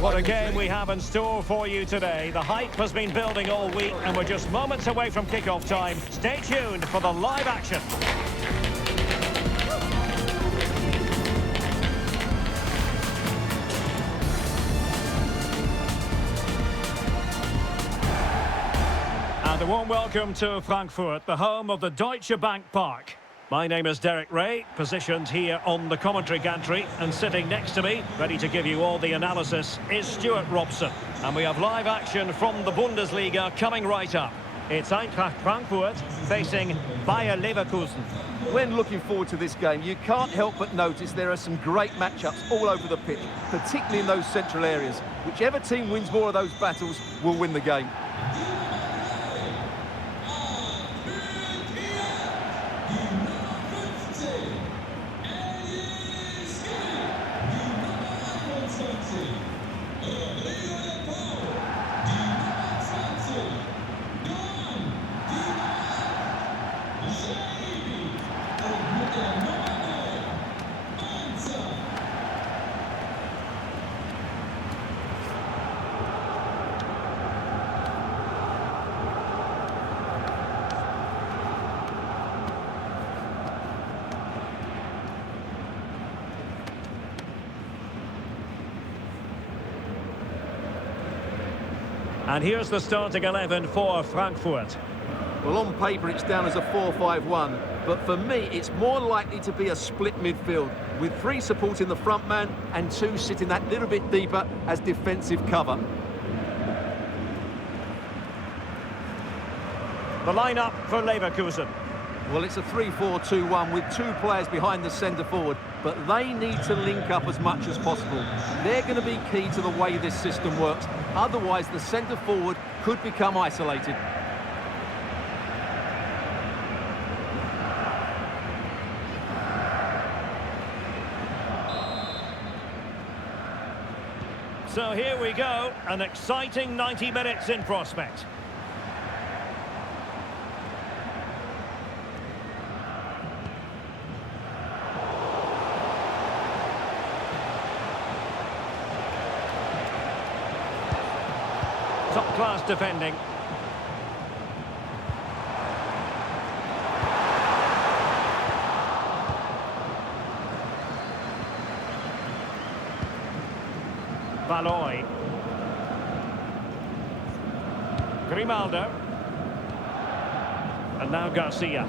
What a game we have in store for you today. The hype has been building all week and we're just moments away from kick-off time. Stay tuned for the live action. And a warm welcome to Frankfurt, the home of the Deutsche Bank Park. My name is Derek Ray, positioned here on the commentary gantry, and sitting next to me, ready to give you all the analysis, is Stuart Robson. And we have live action from the Bundesliga coming right up. It's Eintracht Frankfurt facing Bayer Leverkusen. When looking forward to this game, you can't help but notice there are some great matchups all over the pitch, particularly in those central areas. Whichever team wins more of those battles will win the game. And here's the starting 11 for Frankfurt. Well, on paper it's down as a 4-5-1, but for me it's more likely to be a split midfield, with 3 supporting the front man and 2 sitting that little bit deeper as defensive cover. The lineup for Leverkusen. Well, it's a 3-4-2-1 with 2 players behind the centre forward, but they need to link up as much as possible. They're going to be key to the way this system works. Otherwise, the centre forward could become isolated. So here we go, an exciting 90 minutes in prospect. Top-class defending. Valoy. Grimaldo. And now Garcia.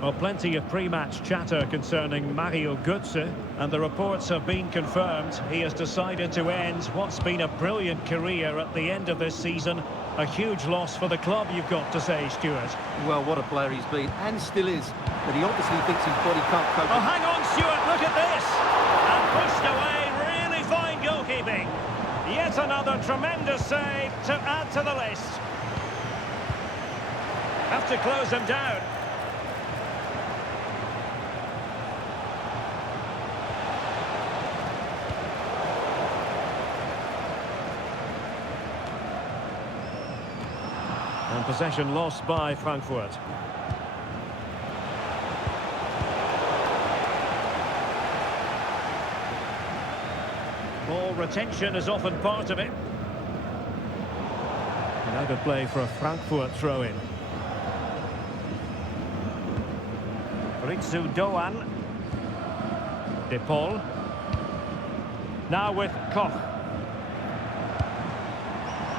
Well, plenty of pre-match chatter concerning Mario Götze, and the reports have been confirmed. He has decided to end what's been a brilliant career at the end of this season. A huge loss for the club, you've got to say, Stuart. Well, what a player he's been, and still is. But he obviously thinks his body can't cope. Oh, hang on, Stuart, look at this! And pushed away, really fine goalkeeping. Yet another tremendous save to add to the list. Have to close him down. And possession lost by Frankfurt. Ball retention is often part of it. Now good play for a Frankfurt throw-in. Ritsu Doan. De Paul. Now with Koch.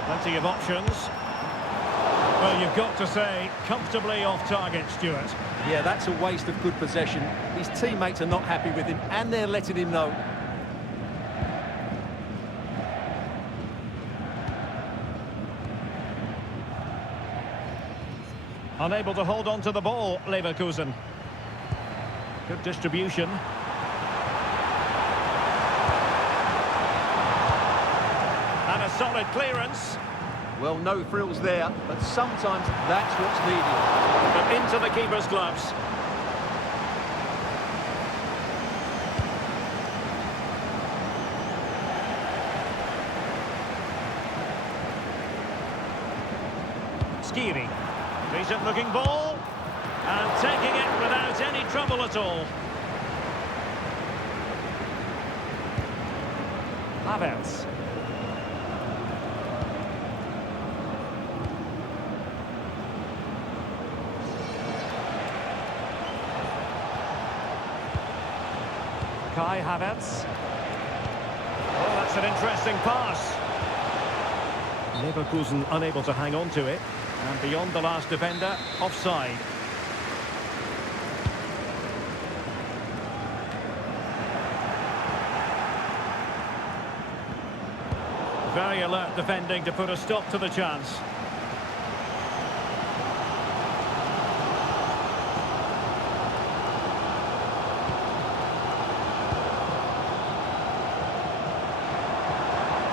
Plenty of options. Well, you've got to say, comfortably off target, Stuart. Yeah, that's a waste of good possession. His teammates are not happy with him, and they're letting him know. Unable to hold on to the ball, Leverkusen. Good distribution. And a solid clearance. Well, no frills there, but sometimes that's what's needed. But into the keeper's gloves. Skiri. Decent looking ball. And taking it without create any trouble at all. Havertz. Kai Havertz. Oh, that's an interesting pass. Leverkusen unable to hang on to it. And beyond the last defender, offside. Very alert defending to put a stop to the chance.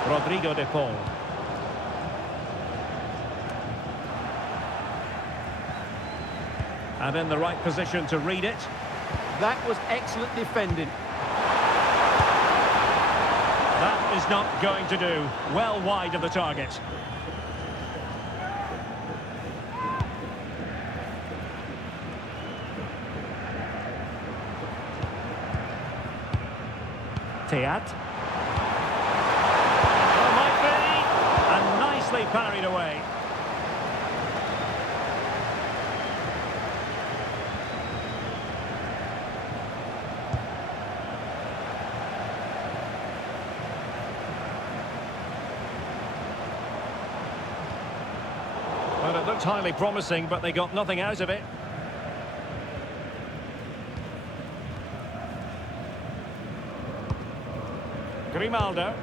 Rodrigo de Paul. And in the right position to read it. That was excellent defending. That is not going to do. Well wide of the target. Teat. Oh, might be. And nicely parried away. Well, it looked highly promising, but they got nothing out of it. Grimaldo.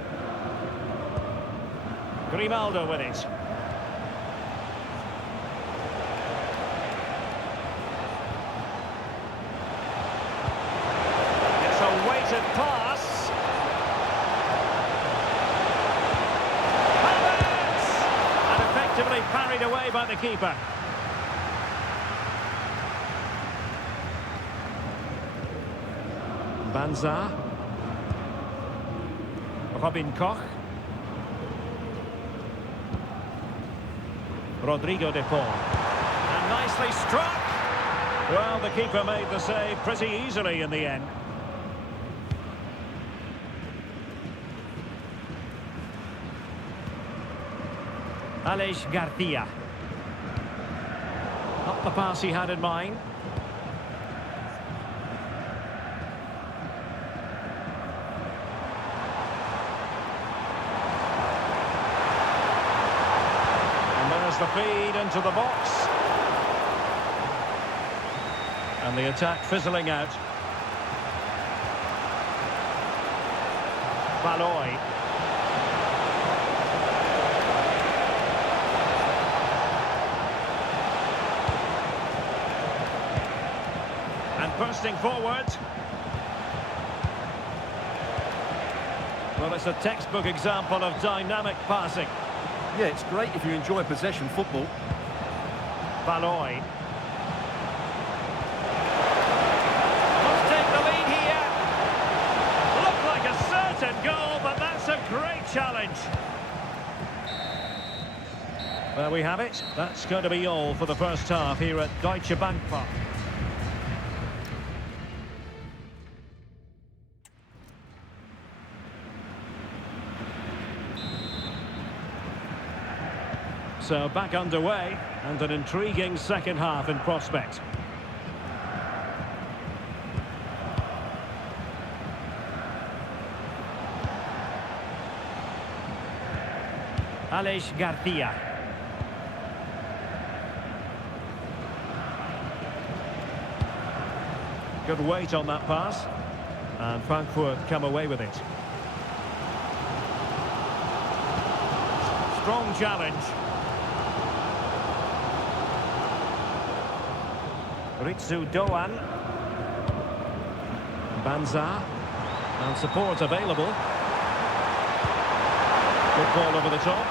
Grimaldo with it. It's a weighted pass. Havertz! And effectively parried away by the keeper. Banza. Robin Koch. Rodrigo de Paul. And nicely struck. Well, the keeper made the save pretty easily in the end. Aleix Garcia. Not the pass he had in mind. The feed into the box. And the attack fizzling out. Valoy. And bursting forward. Well, it's a textbook example of dynamic passing. Yeah, it's great if you enjoy possession football. Valoy. Must take the lead here. Looked like a certain goal, but that's a great challenge. There we have it. That's going to be all for the first half here at Deutsche Bank Park. So back underway, and an intriguing second half in prospect. Aleix Garcia. Good weight on that pass. And Frankfurt come away with it. Strong challenge. Ritsu Doan. Banza. And support available. Good ball over the top.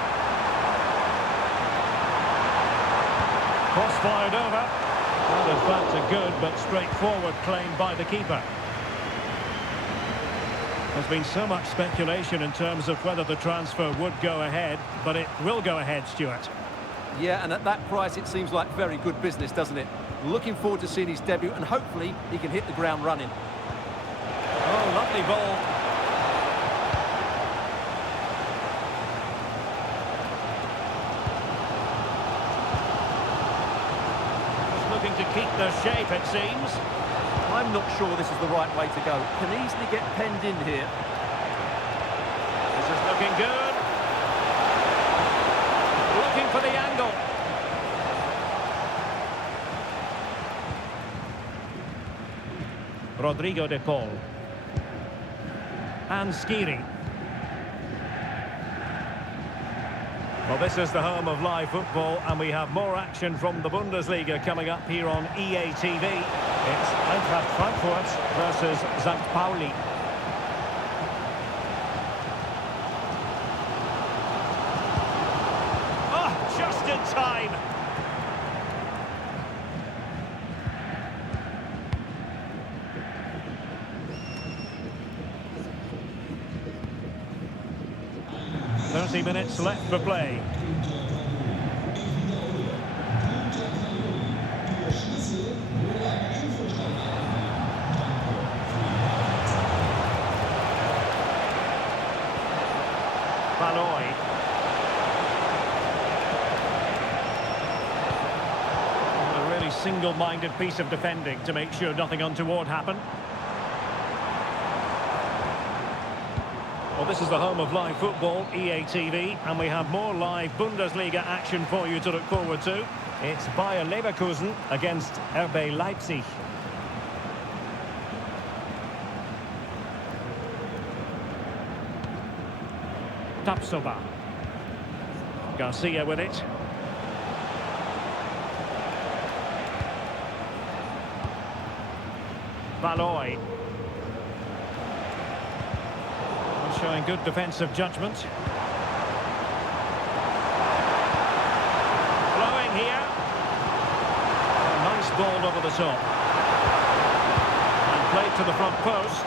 Cross fired over. And in fact a good but straightforward claim by the keeper. There's been so much speculation in terms of whether the transfer would go ahead, but it will go ahead, Stuart. Yeah, and at that price it seems like very good business, doesn't it? Looking forward to seeing his debut, and hopefully he can hit the ground running. Oh, lovely ball. Just looking to keep their shape, it seems. I'm not sure this is the right way to go. Can easily get penned in here. This is looking good. Looking for the angle. Rodrigo de Paul. And Skiri. Well, this is the home of live football, and we have more action from the Bundesliga coming up here on EA TV. It's Eintracht Frankfurt versus St. Pauli. Oh, just in time. Minutes left for play. Valoy. A really single-minded piece of defending to make sure nothing untoward happened. Well, this is the home of live football, EA TV, and we have more live Bundesliga action for you to look forward to. It's Bayer Leverkusen against RB Leipzig. Tapsoba. Garcia with it. Valoy. Showing good defensive judgment. Flowing here. A nice ball over the top. And played to the front post.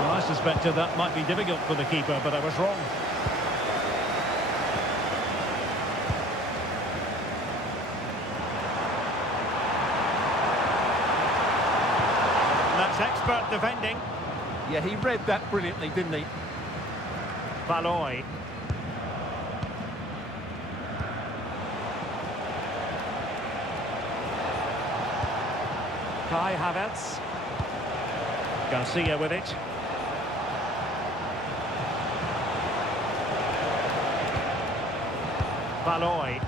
Well, I suspected that might be difficult for the keeper, but I was wrong. That's expert defending. Yeah, he read that brilliantly, didn't he? Valoy. Kai Havertz. Garcia with it. Valoy.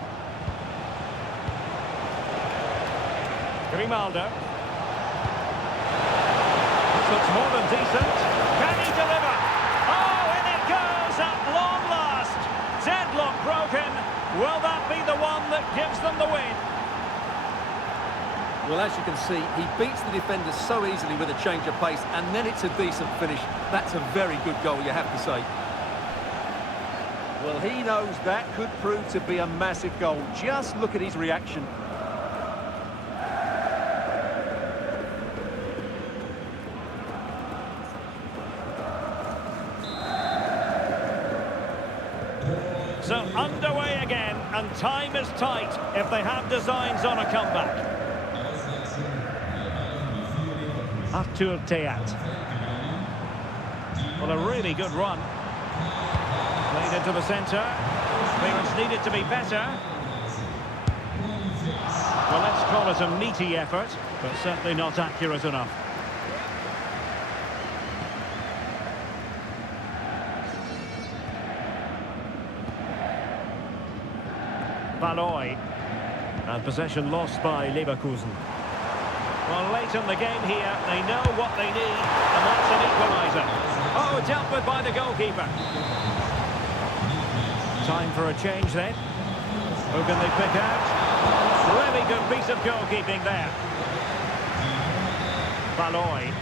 Grimaldo. This looks more than decent. Can he deliver? Oh, in it goes at long last. Deadlock broken. Will that be the one that gives them the win? Well, as you can see, he beats the defender so easily with a change of pace, and then it's a decent finish. That's a very good goal, you have to say. Well, he knows that could prove to be a massive goal. Just look at his reaction. So underway again, and time is tight if they have designs on a comeback. Arthur Theat. Well, a really good run. Played into the centre. Clearance needed to be better. Well, let's call it a meaty effort, but certainly not accurate enough. Valoy. And possession lost by Leverkusen. Well, late in the game here, they know what they need, and that's an equaliser. Oh, dealt with by the goalkeeper. Time for a change then. Who can they pick out? Really good piece of goalkeeping there. Valoy.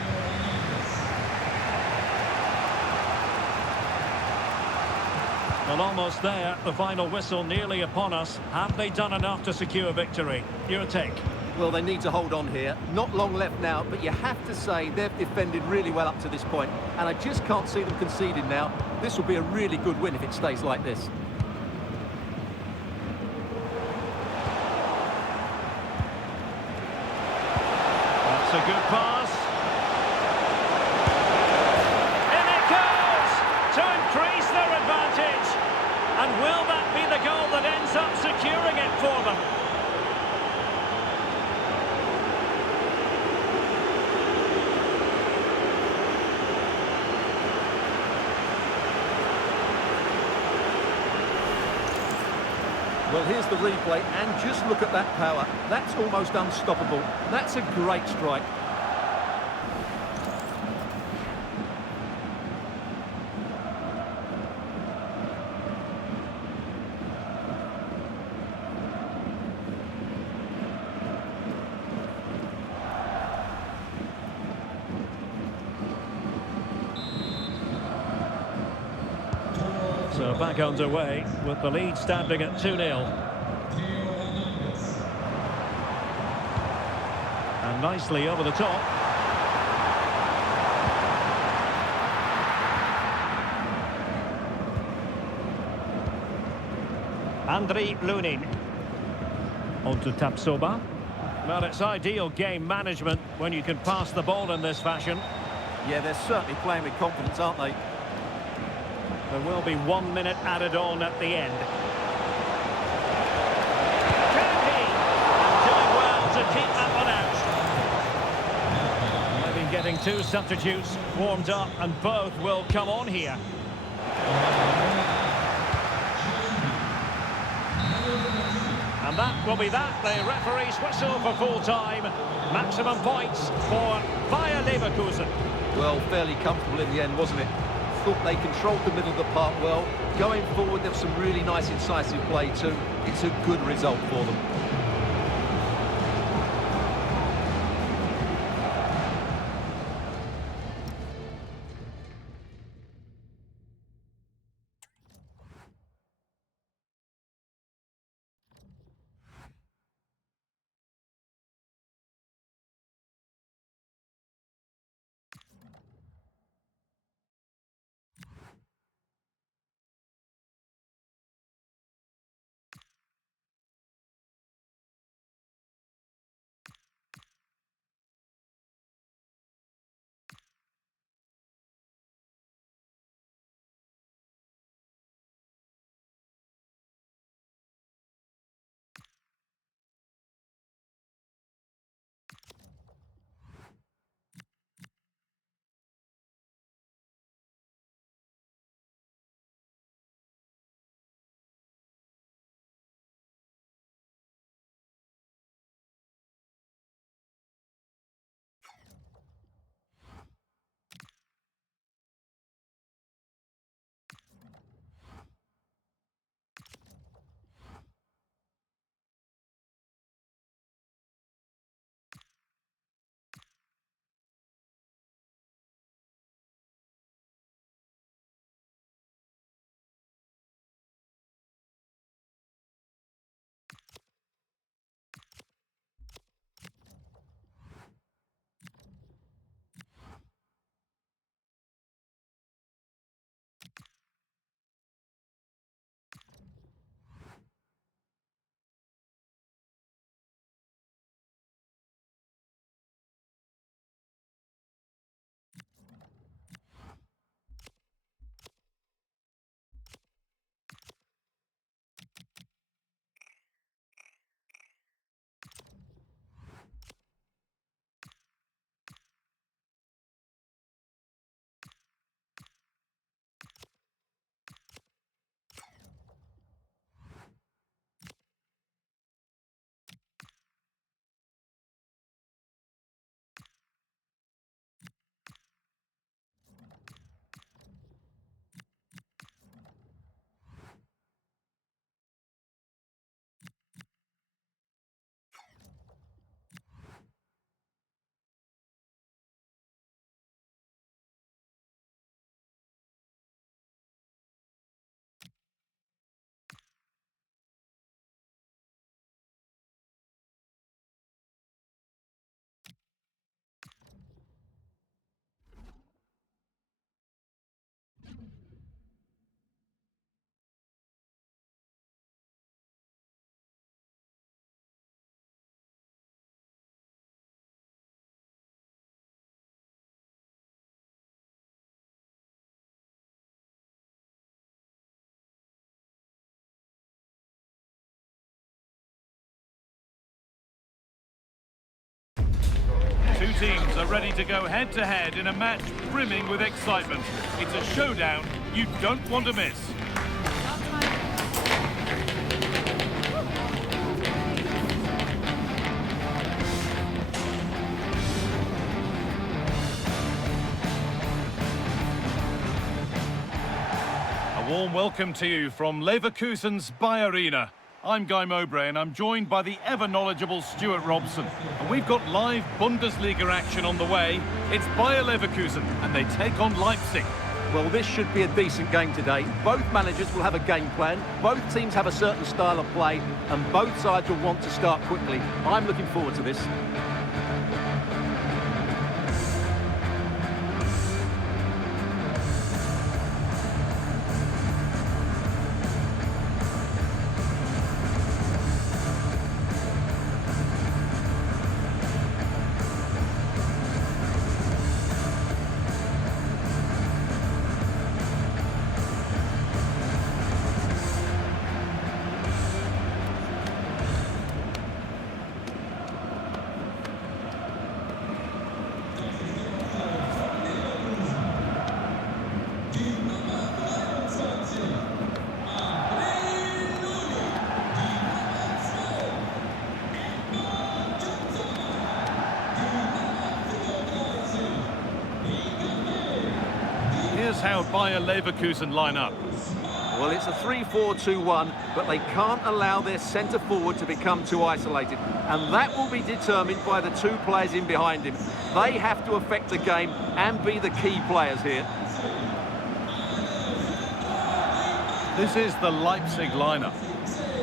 Well, almost there. The final whistle nearly upon us. Have they done enough to secure victory? Your take? Well, they need to hold on here. Not long left now, but you have to say they've defended really well up to this point, and I just can't see them conceding now. This will be a really good win if it stays like this. Well, here's the replay, and just look at that power. That's almost unstoppable. That's a great strike. So back underway with the lead standing at 2-0. And nicely over the top. Andriy Lunin. On to Tapsoba. Well, it's ideal game management when you can pass the ball in this fashion. Yeah, they're certainly playing with confidence, aren't they? There will be 1 minute added on at the end. Can he? And doing well to keep that one out. Maybe getting two substitutes warmed up, and both will come on here. And that will be that. The referee's whistle for full time. Maximum points for Bayer Leverkusen. Well, fairly comfortable in the end, wasn't it? Thought they controlled the middle of the park well. Going forward, there was some really nice incisive play too. It's a good result for them. Two teams are ready to go head-to-head in a match brimming with excitement. It's a showdown you don't want to miss. Warm welcome to you from Leverkusen's Bay Arena. I'm Guy Mowbray and I'm joined by the ever-knowledgeable Stuart Robson. And we've got live Bundesliga action on the way. It's Bayer Leverkusen and they take on Leipzig. Well, this should be a decent game today. Both managers will have a game plan. Both teams have a certain style of play and both sides will want to start quickly. I'm looking forward to this. Here's how Bayer Leverkusen line up. Well, it's a 3-4-2-1, but they can't allow their centre forward to become too isolated. And that will be determined by the two players in behind him. They have to affect the game and be the key players here. This is the Leipzig lineup.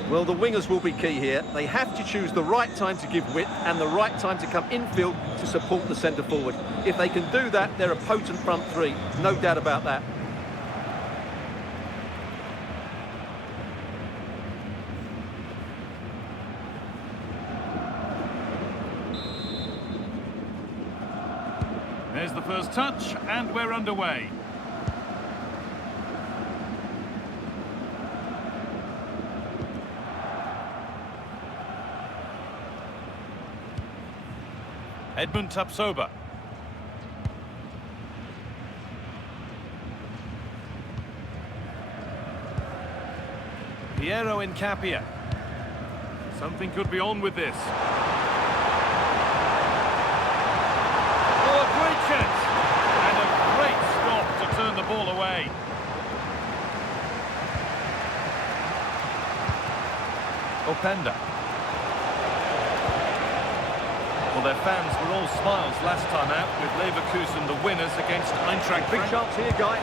Well, the wingers will be key here. They have to choose the right time to give width and the right time to come infield to support the centre forward. If they can do that, they're a potent front three. No doubt about that. There's the first touch and we're underway. Edmund Tapsoba. Piero Incapia. Something could be on with this. Oh, a great chance! And a great stop to turn the ball away. Openda. Well, their fans were all smiles last time out with Leverkusen the winners against Eintracht. Big chance here, Guy.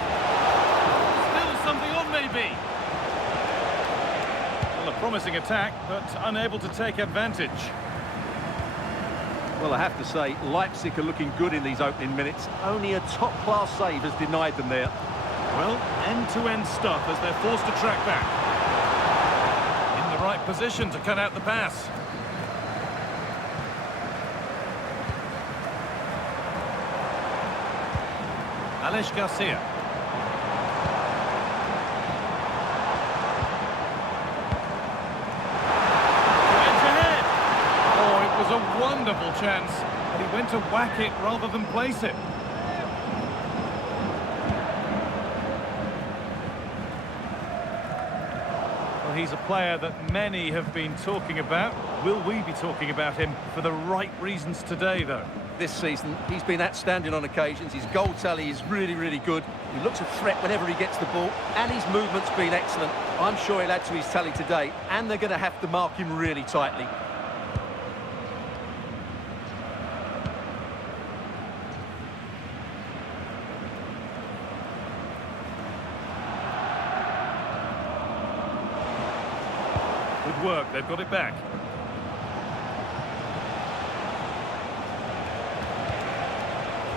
Still something on, maybe. Well, a promising attack, but unable to take advantage. Well, I have to say, Leipzig are looking good in these opening minutes. Only a top-class save has denied them there. Well, end-to-end stuff as they're forced to track back. In the right position to cut out the pass. Alex Garcia. Edge ahead. Oh, it was a wonderful chance, but he went to whack it rather than place it. Well, he's a player that many have been talking about. Will we be talking about him for the right reasons today, though? This season, he's been outstanding on occasions. His goal tally is really, really good. He looks a threat whenever he gets the ball, and his movement's been excellent. I'm sure he'll add to his tally today, and they're going to have to mark him really tightly. Good work, they've got it back.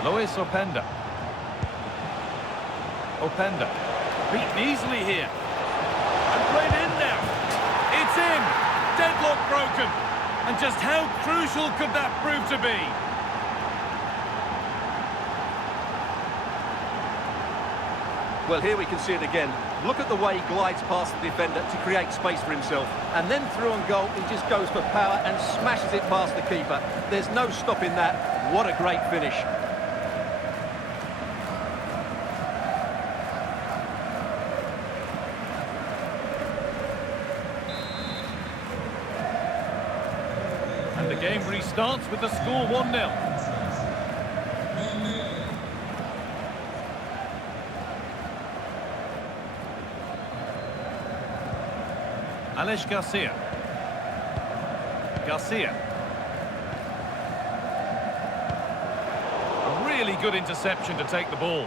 Lois Openda. Openda. Beaten easily here. And played in now. It's in. Deadlock broken. And just how crucial could that prove to be? Well, here we can see it again. Look at the way he glides past the defender to create space for himself. And then through on goal, he just goes for power and smashes it past the keeper. There's no stopping that. What a great finish. And the game restarts with the score 1-0. Alex Garcia. Garcia. A really good interception to take the ball.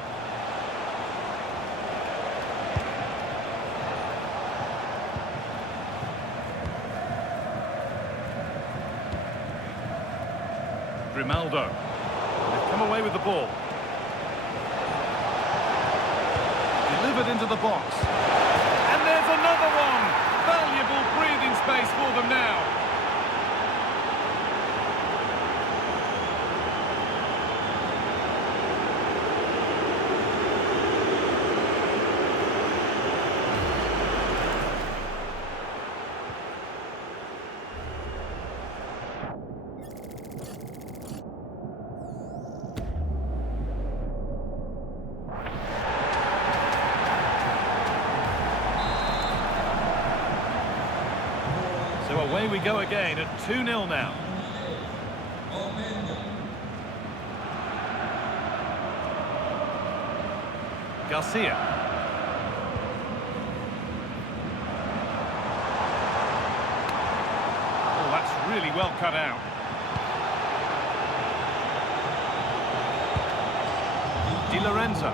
Grimaldo. They've come away with the ball. Delivered into the box. And there's another one! Valuable breathing space for them now. So away we go again at 2-0 now. Garcia. Oh, that's really well cut out. Di Lorenzo.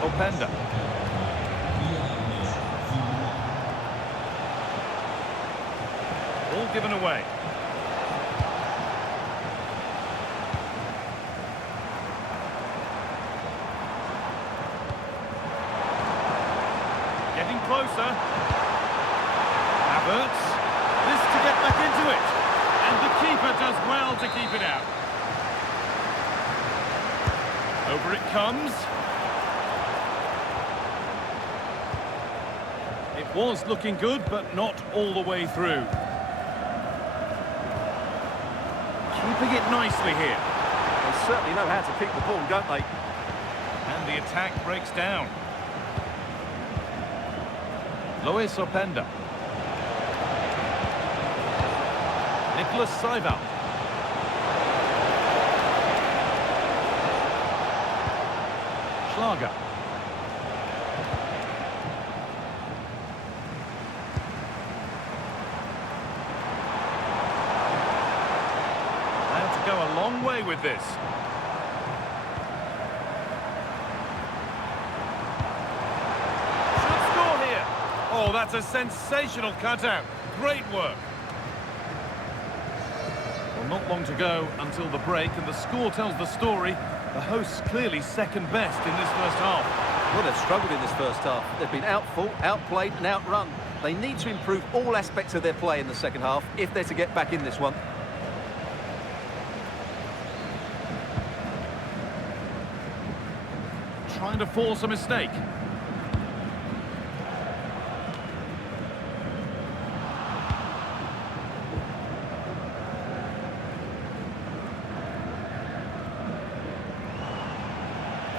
Openda. All given away. Getting closer. Havertz. This to get back into it. And the keeper does well to keep it out. Over it comes. It was looking good, but not all the way through. Keeping it nicely here. They certainly know how to kick the ball, don't they? And the attack breaks down. Luis Openda. Nicholas Seival. Schlager. Go a long way with this. Should score here. Oh, that's a sensational cutout. Great work. Well, not long to go until the break, and the score tells the story. The hosts clearly second best in this first half. Well, they've struggled in this first half. They've been outfought, outplayed and outrun. They need to improve all aspects of their play in the second half if they're to get back in this one. Trying to force a mistake.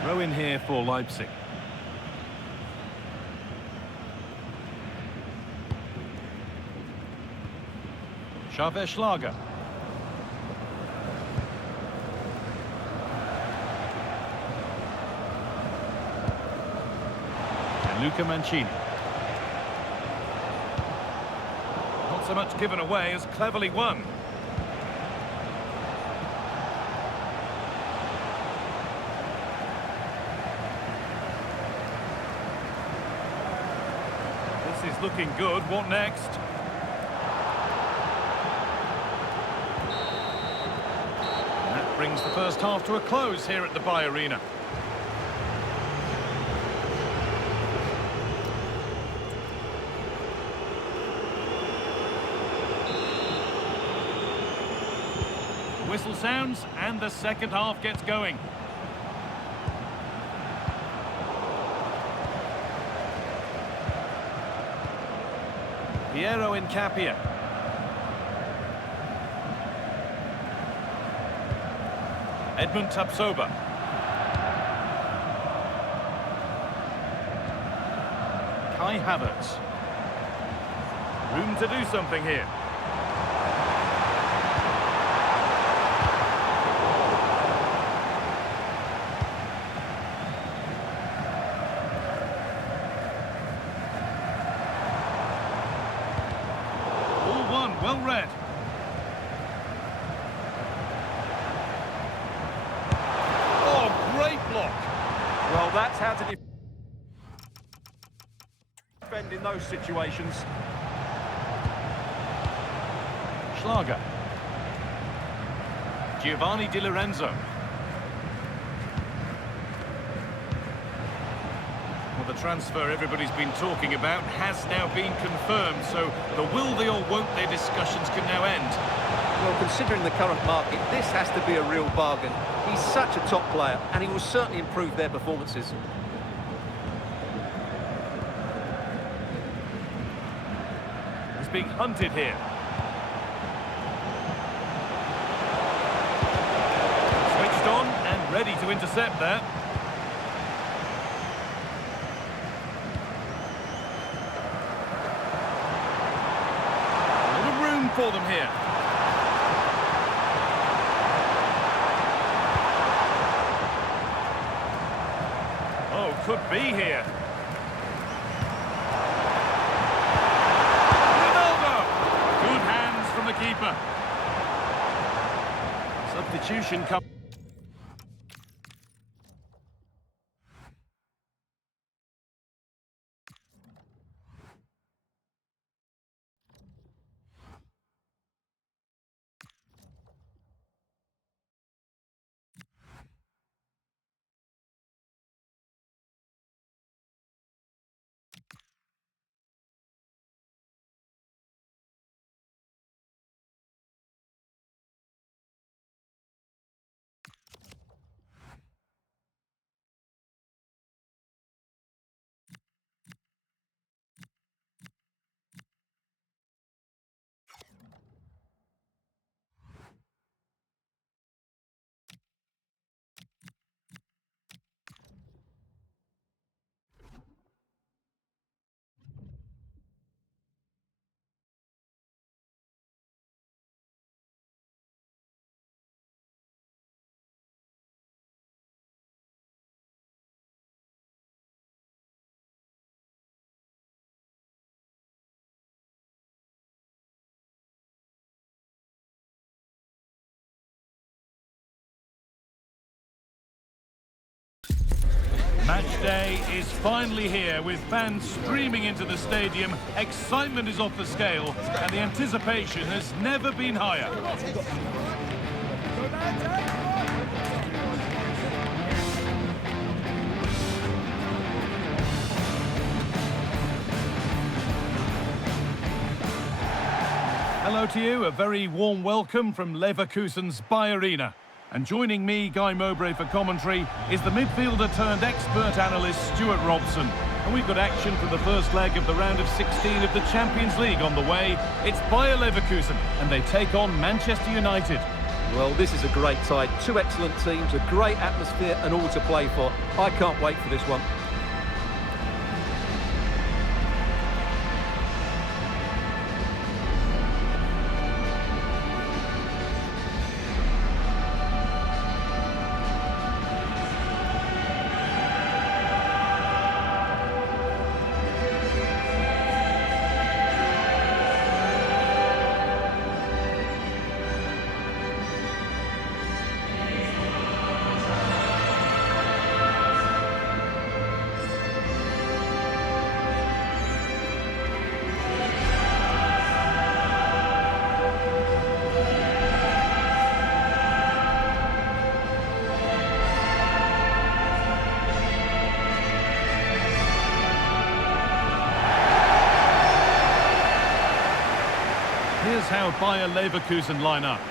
Throw in here for Leipzig. Carrer Schlager. Luca Mancini. Not so much given away as cleverly won. This is looking good. What next? And that brings the first half to a close here at the Bay Arena. Whistle sounds and the second half gets going. Piero Incapia. Edmund Tapsoba. Kai Havertz. Room to do something here. Well, that's how to defend in those situations. Schlager. Giovanni Di Lorenzo. Well, the transfer everybody's been talking about has now been confirmed, so the will they or won't they discussions can now end. Well, considering the current market, this has to be a real bargain. He's such a top player, and he will certainly improve their performances. He's being hunted here. Switched on and ready to intercept there. A little room for them here. Oh, could be here. Ronaldo! Good hands from the keeper. Substitution comes. Match day is finally here with fans streaming into the stadium. Excitement is off the scale and the anticipation has never been higher. Hello to you, a very warm welcome from Leverkusen's Arena. And joining me, Guy Mowbray, for commentary is the midfielder turned expert analyst Stuart Robson. And we've got action for the first leg of the round of 16 of the Champions League on the way. It's Bayer Leverkusen and they take on Manchester United. Well, this is a great tie. Two excellent teams, a great atmosphere and all to play for. I can't wait for this one. Here's how Bayer Leverkusen line up.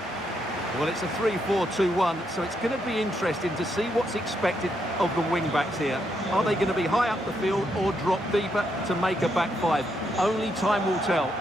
Well, it's a 3-4-2-1, so it's going to be interesting to see what's expected of the wing-backs here. Are they going to be high up the field or drop deeper to make a back five? Only time will tell.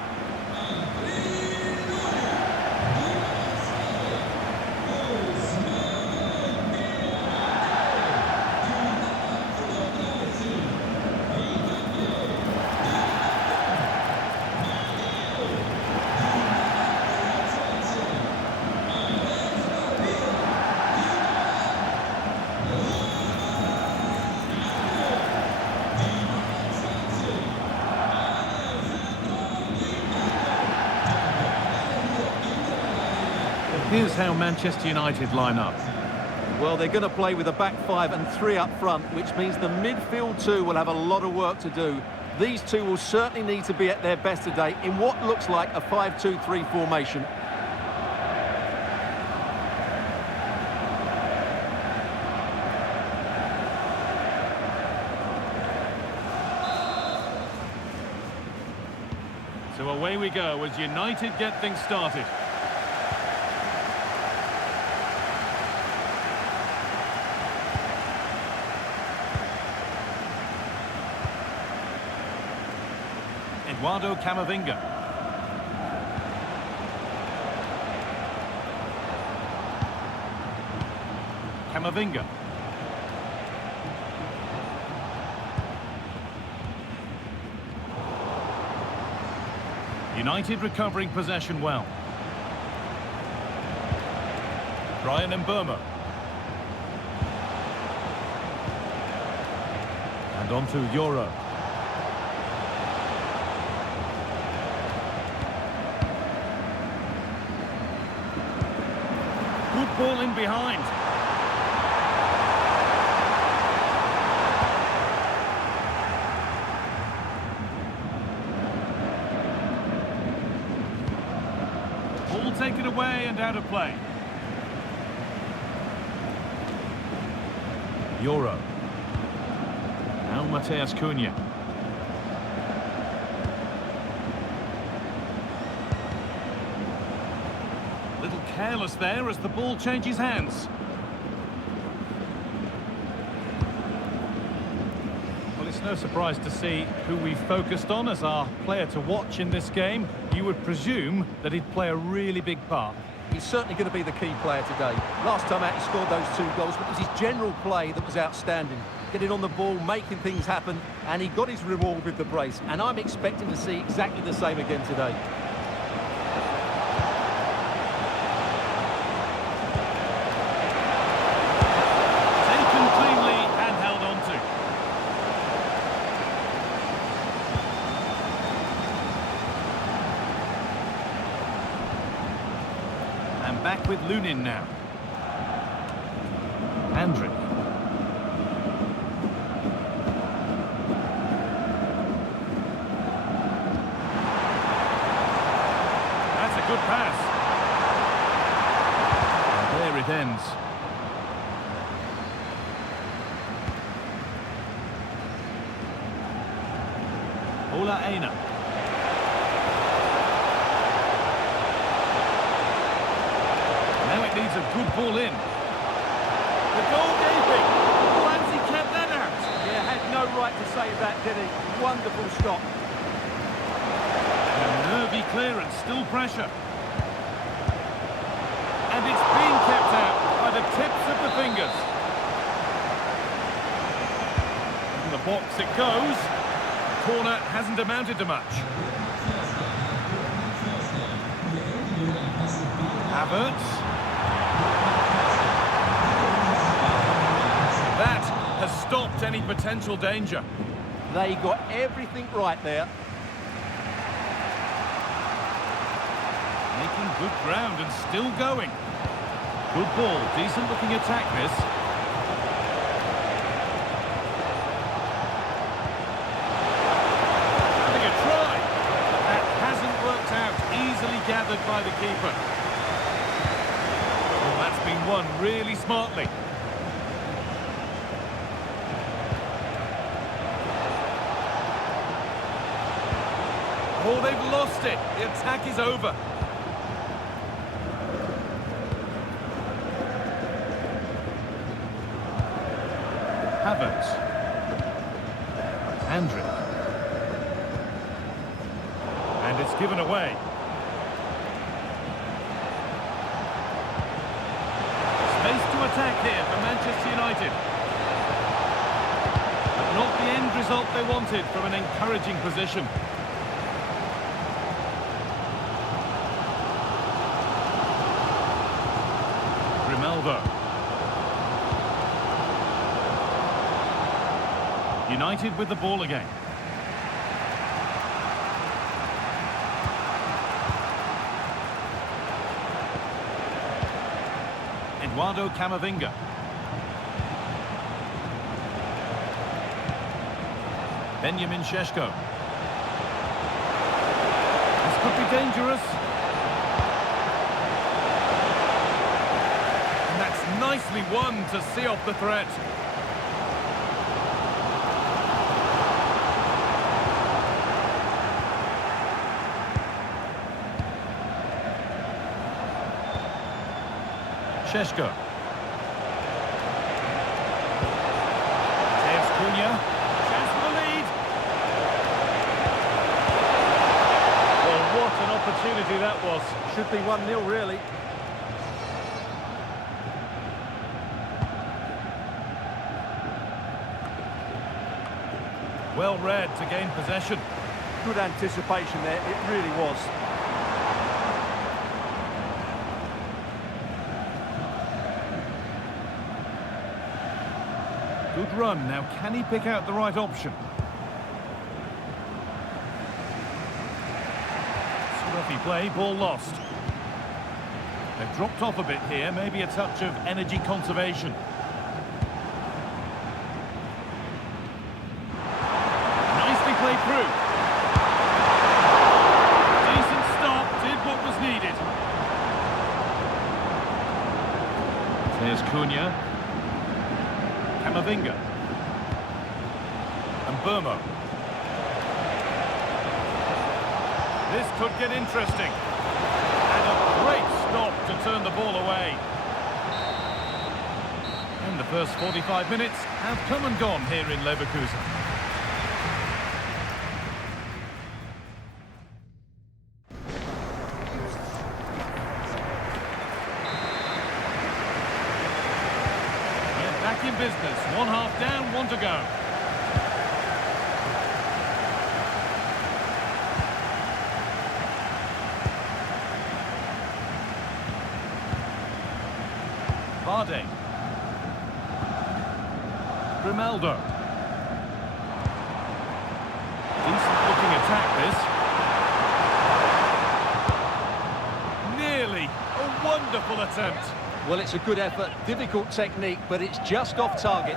Here's how Manchester United line up. Well, they're going to play with a back five and three up front, which means the midfield two will have a lot of work to do. These two will certainly need to be at their best today in what looks like a 5-2-3 formation. So away we go as United get things started. Eduardo Camavinga. Camavinga. United recovering possession well. Brian Mbeumo. And on to Euro. Good ball in behind. Ball taken away and out of play. Euro. Now Mateus Cunha. Little careless there as the ball changes hands. Well, it's no surprise to see who we focused on as our player to watch in this game. You would presume that he'd play a really big part. He's certainly going to be the key player today. Last time out he scored those 2 goals, but it was his general play that was outstanding. Getting on the ball, making things happen, and he got his reward with the brace. And I'm expecting to see exactly the same again today. Taken cleanly and held on to. And back with Lunin now. Andrić. That's a good pass. And there it ends. Ola Aina. Now it needs a good ball in. The goalkeeping. Once he kept that out. Yeah, had no right to save that, did he? Wonderful stop. A nervy clearance, still pressure. And it's being kept out by the tips of the fingers. In the box it goes. Corner hasn't amounted to much. Havertz. That has stopped any potential danger. They got everything right there. Making good ground and still going. Good ball, decent looking attack this. Having a try. That hasn't worked out, easily gathered by the keeper. Well, that's been won really smartly. Oh, they've lost it. The attack is over. Havertz. Andrić. And it's given away. Space to attack here for Manchester United. But not the end result they wanted from an encouraging position. Grimaldo. United with the ball again. Eduardo Camavinga. Benjamin Šeško. This could be dangerous. And that's nicely won to see off the threat. Šeško. Chance for the lead. Well, what an opportunity that was. Should be 1-0, really. Well read to gain possession. Good anticipation there, it really was. Good run. Now, can he pick out the right option? Scruffy play, ball lost. They've dropped off a bit here, maybe a touch of energy conservation. Nicely played through. Decent stop, did what was needed. There's Cunha. Camavinga. And Burmo. This could get interesting. And a great stop to turn the ball away. And the first 45 minutes have come and gone here in Leverkusen. Back in business. 1 half down, 1 to go. Vardy. Grimaldo. Decent looking attack, this. Nearly. A wonderful attempt. Well, it's a good effort, difficult technique, but it's just off target.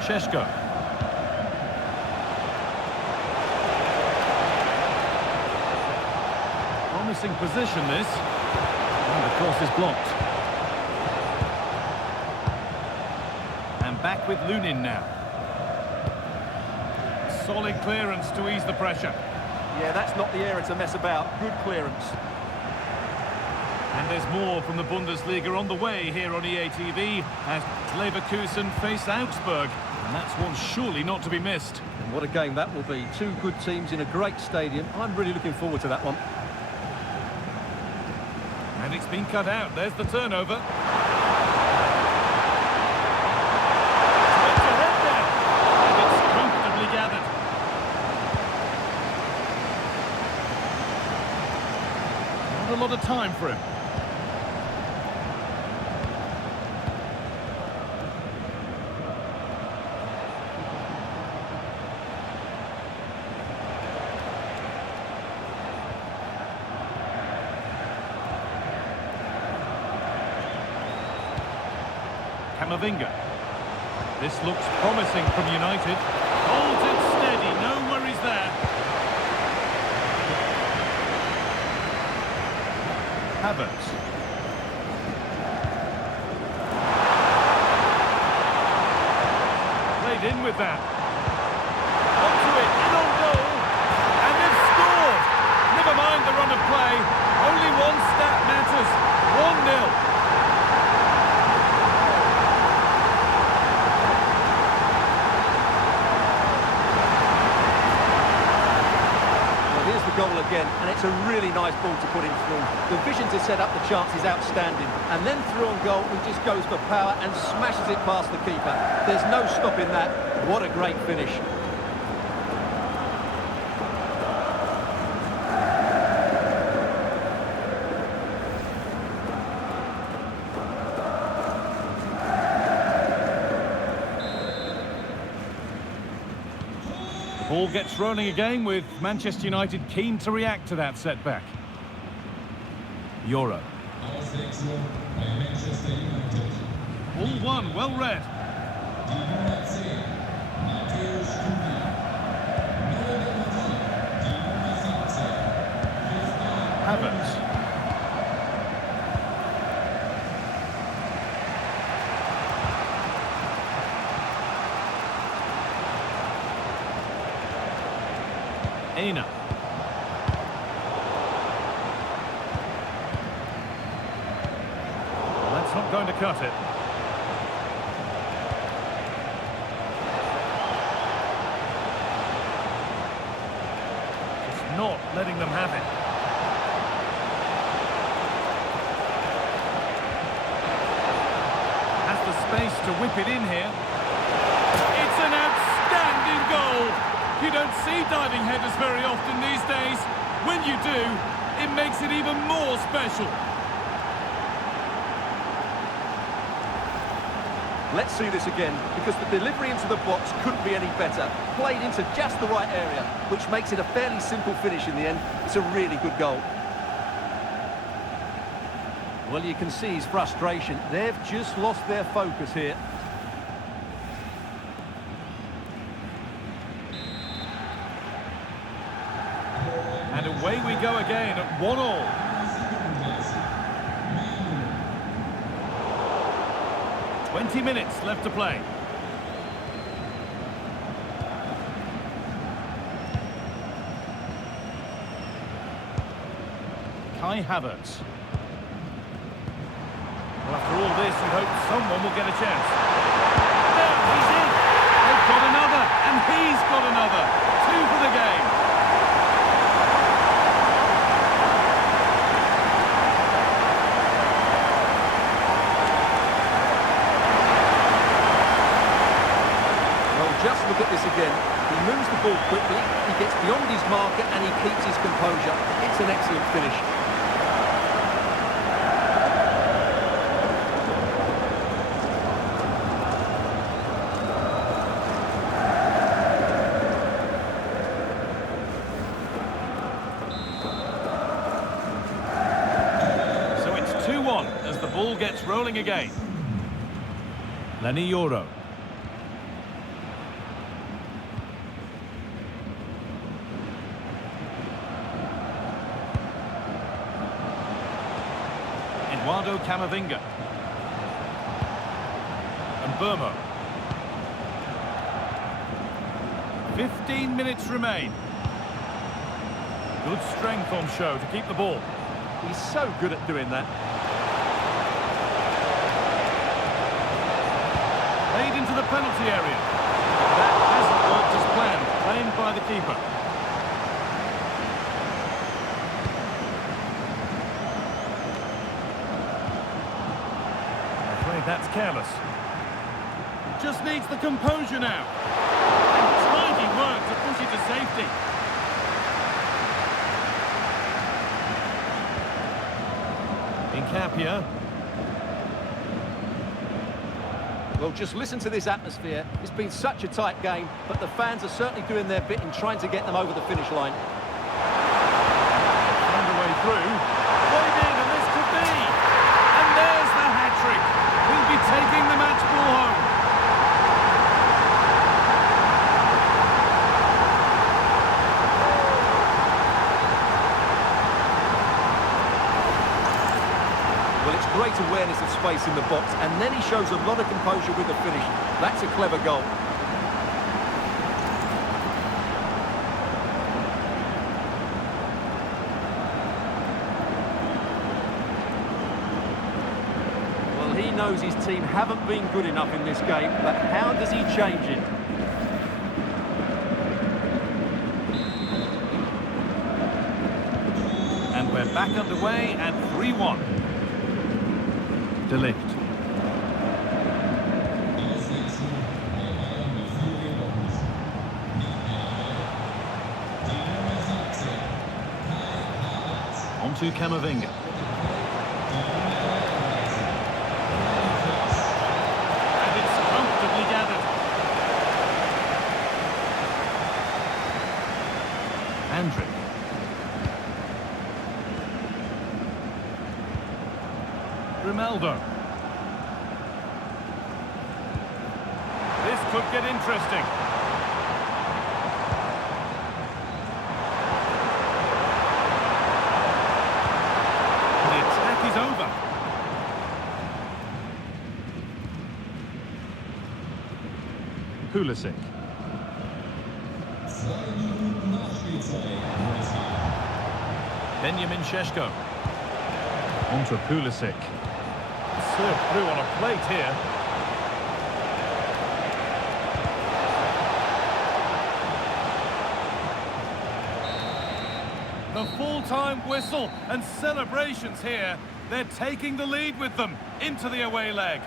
Šeško. Promising position, this. And the cross is blocked. And back with Lunin now. Solid clearance to ease the pressure. Yeah, that's not the area to mess about. Good clearance. And there's more from the Bundesliga on the way here on EA TV as Leverkusen face Augsburg. And that's one surely not to be missed. And what a game that will be. Two good teams in a great stadium. I'm really looking forward to that one. And it's been cut out. There's the turnover. Straight ahead there. And it's comfortably gathered. Not a lot of time for him. Camavinga. This looks promising from United. Holds it steady, no worries there. Havertz. Played in with that. Onto it, in on goal. And they've scored. Never mind the run of play. Only one stat matters. 1-0. Goal again, and it's a really nice ball to put him through. The vision to set up the chance is outstanding, and then through on goal he just goes for power and smashes it past the keeper. There's no stopping that. What a great finish. Ball gets rolling again with Manchester United keen to react to that setback. Euro. All one, well read. Havertz. Aina. That's not going to cut it. Just not letting them have it. Has the space to whip it in here. It's an outstanding goal. You don't see diving headers very often these days. When you do, it makes it even more special. Let's see this again, because the delivery into the box couldn't be any better. Played into just the right area, which makes it a fairly simple finish in the end. It's a really good goal. Well, you can see his frustration. They've just lost their focus here. And away we go again at 1-1. 20 minutes left to play. Kai Havertz. Well, after all this, you hope someone will get a chance. There, he's in. They've got another, and he's got another. 2 for the game. Just look at this again. He moves the ball quickly, he gets beyond his marker and he keeps his composure. It's an excellent finish. So it's 2-1 as the ball gets rolling again. Lenny Yoro. Eduardo Camavinga. And Burmo. 15 minutes remain. Good strength on show to keep the ball. He's so good at doing that. Played into the penalty area. That hasn't worked as planned. Claimed by the keeper. That's careless. Just needs the composure now. And tidy work to push it to safety. Incapia. Well, just listen to this atmosphere. It's been such a tight game, but the fans are certainly doing their bit in trying to get them over the finish line. Found a way through. Played in, and this could be. And there's the hat-trick. He'll be taking the match ball home. Well, it's great awareness of space in the box, and then he shows a lot of composure with the finish. That's a clever goal. He knows his team haven't been good enough in this game, but how does he change it? And we're back underway at 3-1. De Ligt. On to Camavinga. Ronaldo. could get interesting. The attack is over. Pulisic. Benjamin Šeško. Onto Pulisic. Served through on a plate here. The full-time whistle and celebrations here. They're taking the lead with them into the away leg.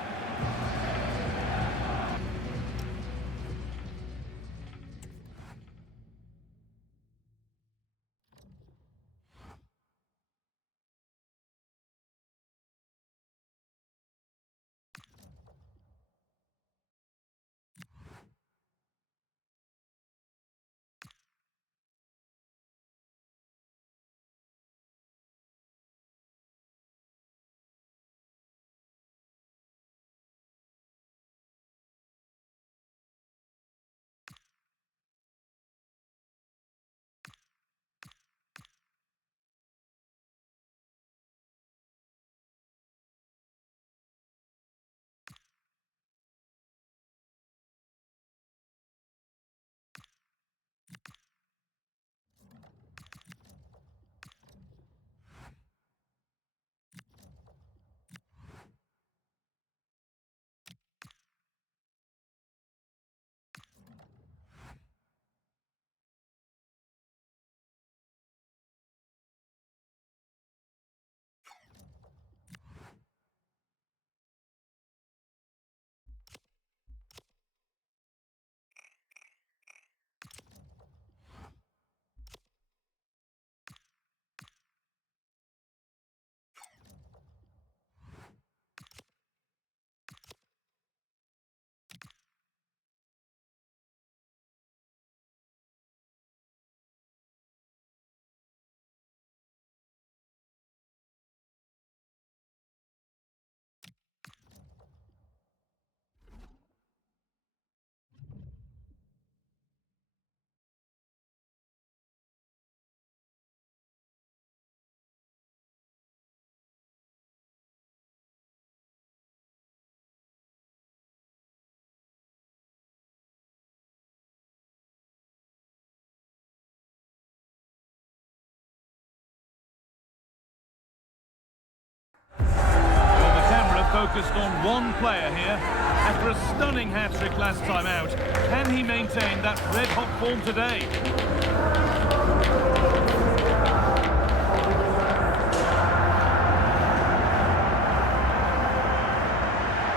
Focused on one player here. After a stunning hat-trick last time out, can he maintain that red-hot form today?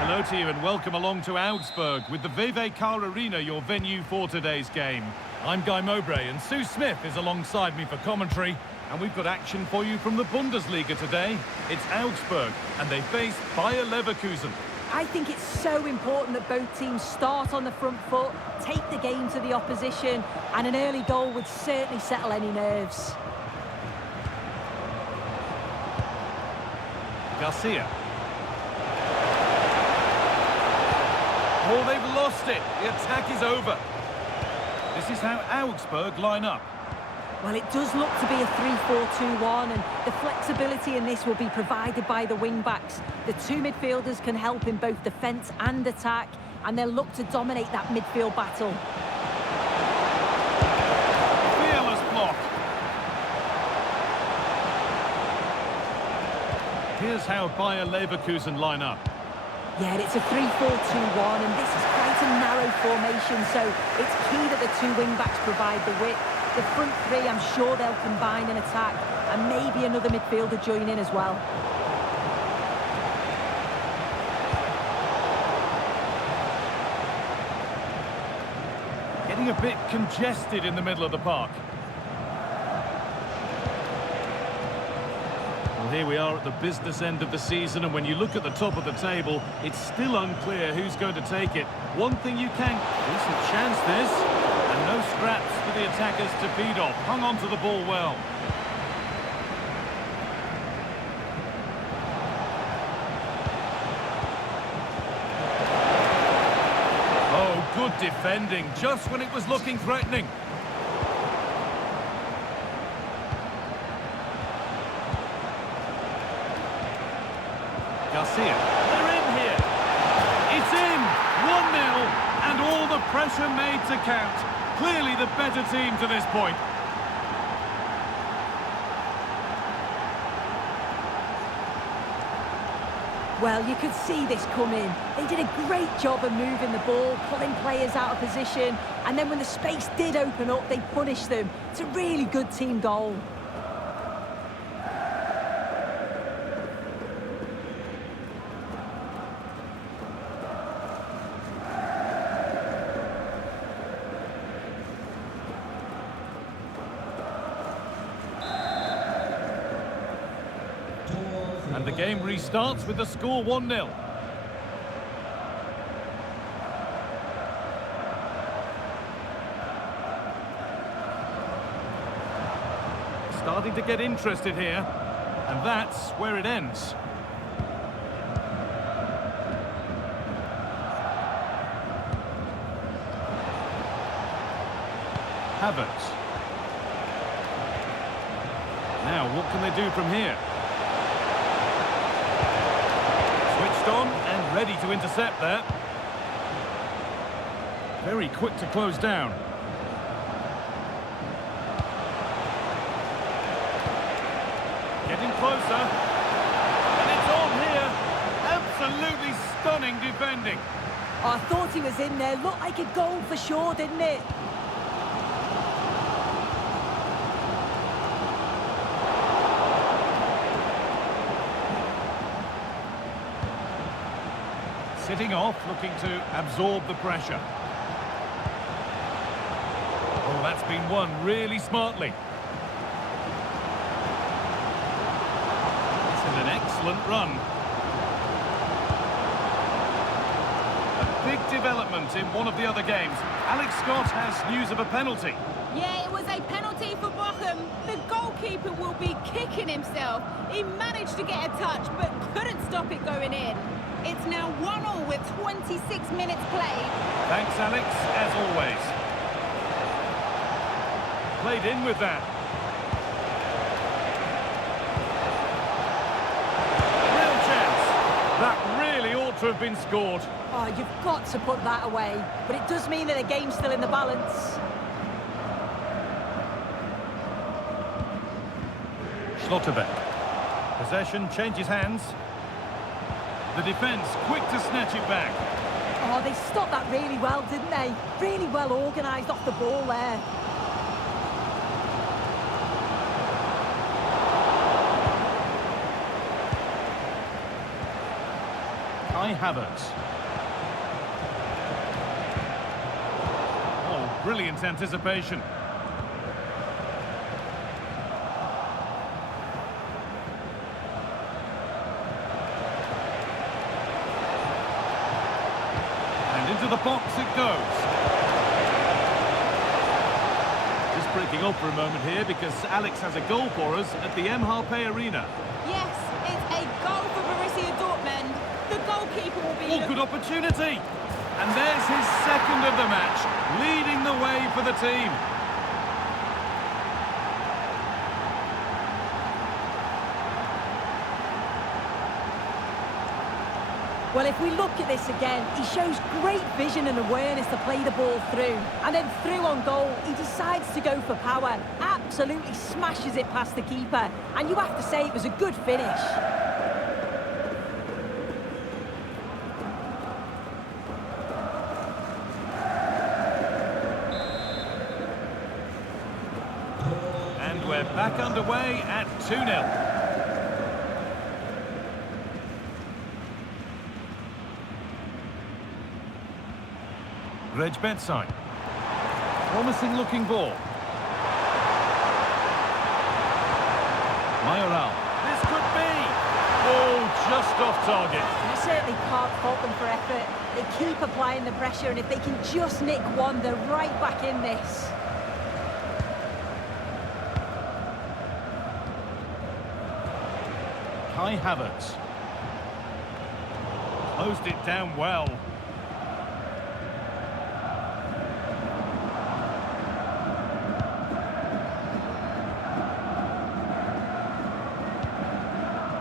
Hello to you and welcome along to Augsburg with the Carrer Arena, your venue for today's game. I'm Guy Mowbray and Sue Smith is alongside me for commentary. And we've got action for you from the Bundesliga today. It's Augsburg, and they face Bayer Leverkusen. I think it's so important that both teams start on the front foot, take the game to the opposition, and an early goal would certainly settle any nerves. Garcia. Oh, they've lost it. The attack is over. This is how Augsburg line up. Well, it does look to be a 3-4-2-1, and the flexibility in this will be provided by the wing-backs. The two midfielders can help in both defence and attack, and they'll look to dominate that midfield battle. Fearless block. Here's how Bayer Leverkusen line up. Yeah, it's a 3-4-2-1, and this is quite a narrow formation, so it's key that the two wing-backs provide the width. The front three, I'm sure they'll combine and attack, and maybe another midfielder join in as well. Getting a bit congested in the middle of the park. Well, here we are at the business end of the season, and when you look at the top of the table, it's still unclear who's going to take it. One thing you can... Decent chance, this. And no scraps for the attackers to feed off. Hung on to the ball well. Oh, good defending just when it was looking threatening. Garcia. They're in here. It's in. 1-0. And all the pressure made to count. Clearly the better team to this point. Well, you could see this coming. They did a great job of moving the ball, pulling players out of position, and then when the space did open up, they punished them. It's a really good team goal. And the game restarts with the score 1-0. Starting to get interested here. And that's where it ends. Havertz. Now, what can they do from here? On and ready to intercept there. Very quick to close down. Getting closer. And it's on here. Absolutely stunning defending. Oh, I thought he was in there. Looked like a goal for sure, didn't it? Sitting off, looking to absorb the pressure. Oh, that's been won really smartly. This is an excellent run. A big development in one of the other games. Alex Scott has news of a penalty. Yeah, it was a penalty for Bochum. The goalkeeper will be kicking himself. He managed to get a touch, but couldn't stop it going in. It's now 1-1 with 26 minutes played. Thanks, Alex, as always. Played in with that. Real chance. That really ought to have been scored. Oh, you've got to put that away. But it does mean that the game's still in the balance. Schlotterbeck. Possession changes hands. The defence quick to snatch it back. Oh, they stopped that really well, didn't they? Really well organised off the ball there. Kai Havertz. Oh, brilliant anticipation. Into the box it goes. Just breaking up for a moment here because Alex has a goal for us at the MHP Arena. Yes, it's a goal for Borussia Dortmund. The goalkeeper will be... Oh, good opportunity. And there's his second of the match, leading the way for the team. Well, if we look at this again, he shows great vision and awareness to play the ball through. And then through on goal, he decides to go for power. Absolutely smashes it past the keeper. And you have to say it was a good finish. And we're back underway at 2-0. Reg bedside. Promising looking ball. Mayoral. This could be. Oh, just off target. You certainly can't fault them for effort. They keep applying the pressure, and if they can just nick one, they're right back in this. Kai Havertz. Closed it down well.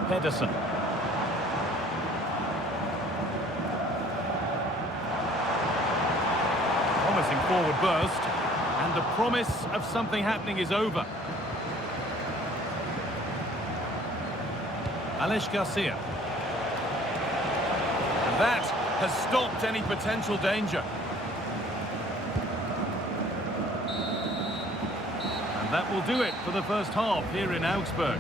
Pedersen. Promising forward burst. And the promise of something happening is over. Alex Garcia. And that has stopped any potential danger. And that will do it for the first half here in Augsburg.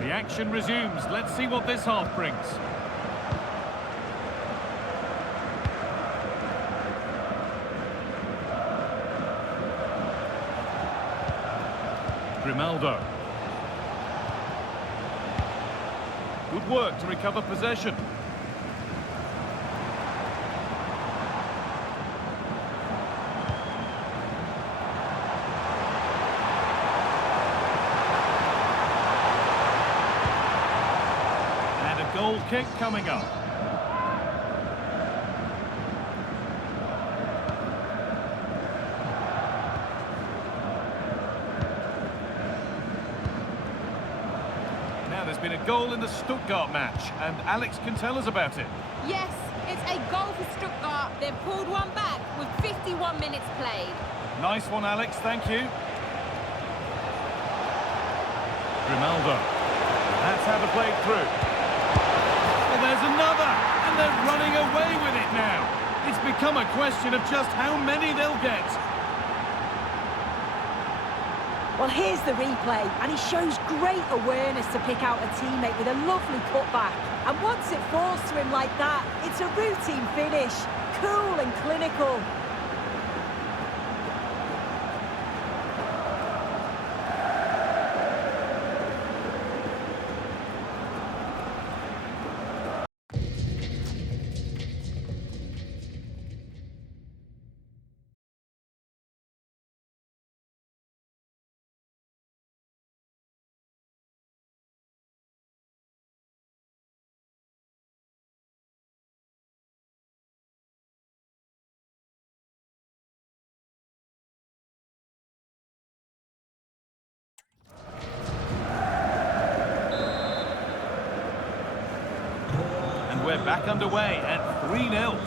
The action resumes. Let's see what this half brings. Grimaldo. Good work to recover possession. Goal kick coming up. Now there's been a goal in the Stuttgart match, and Alex can tell us about it. Yes, it's a goal for Stuttgart. They've pulled one back with 51 minutes played. Nice one, Alex, thank you. Grimaldo. That's how they played through. There's another, and they're running away with it now. It's become a question of just how many they'll get. Well, here's the replay, and he shows great awareness to pick out a teammate with a lovely cutback. And once it falls to him like that, it's a routine finish, cool and clinical. We're back underway at 3-0.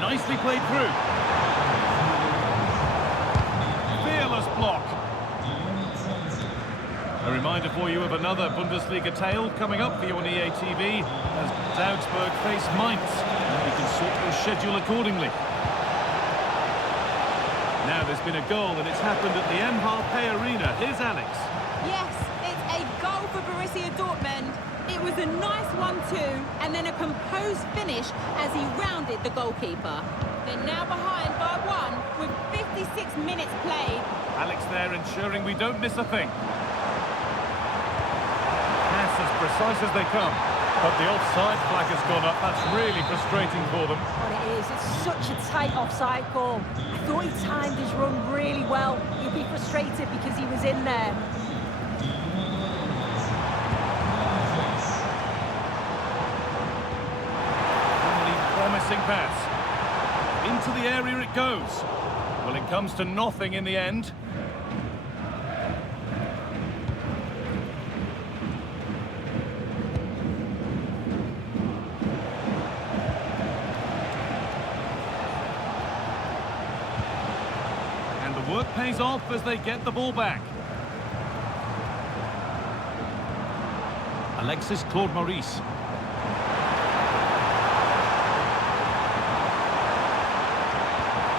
Nicely played through. Fearless block. A reminder for you of another Bundesliga tale coming up for you on EA TV as Augsburg face Mainz. And you can sort your schedule accordingly. Now there's been a goal and it's happened at the MHP Arena. Here's Alex. Yes, it's a goal for Borussia Dortmund. It was a nice 1-2 and then a composed finish as he rounded the goalkeeper. They're now behind by 1 with 56 minutes played. Alex there ensuring we don't miss a thing. Pass as precise as they come. But the offside flag has gone up. That's really frustrating for them. What it is, it's such a tight offside call. I thought he timed his run really well. He'd be frustrated because he was in there. Really promising pass. Into the area it goes. Well, it comes to nothing in the end. Work pays off as they get the ball back. Alexis Claude Maurice.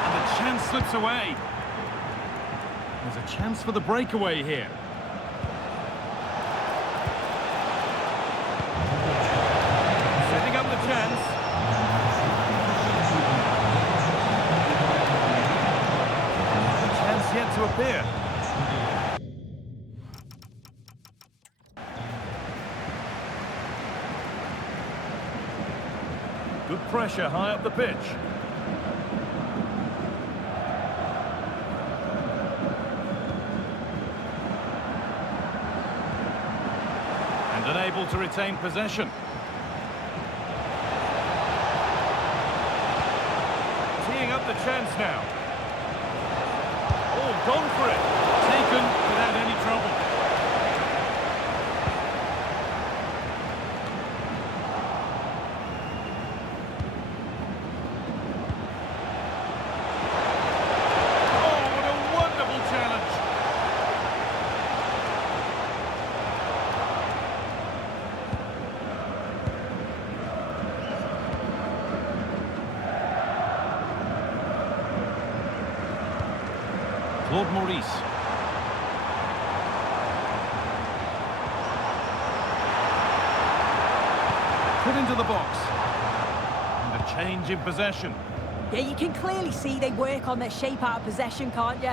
And the chance slips away. There's a chance for the breakaway here. Setting up the chance. Yet to appear. Good pressure high up the pitch. And unable to retain possession. Teeing up the chance now. Oh, gone for it. Taken without any trouble. Claude Maurice. Put into the box. And a change in possession. Yeah, you can clearly see they work on their shape out of possession, can't you?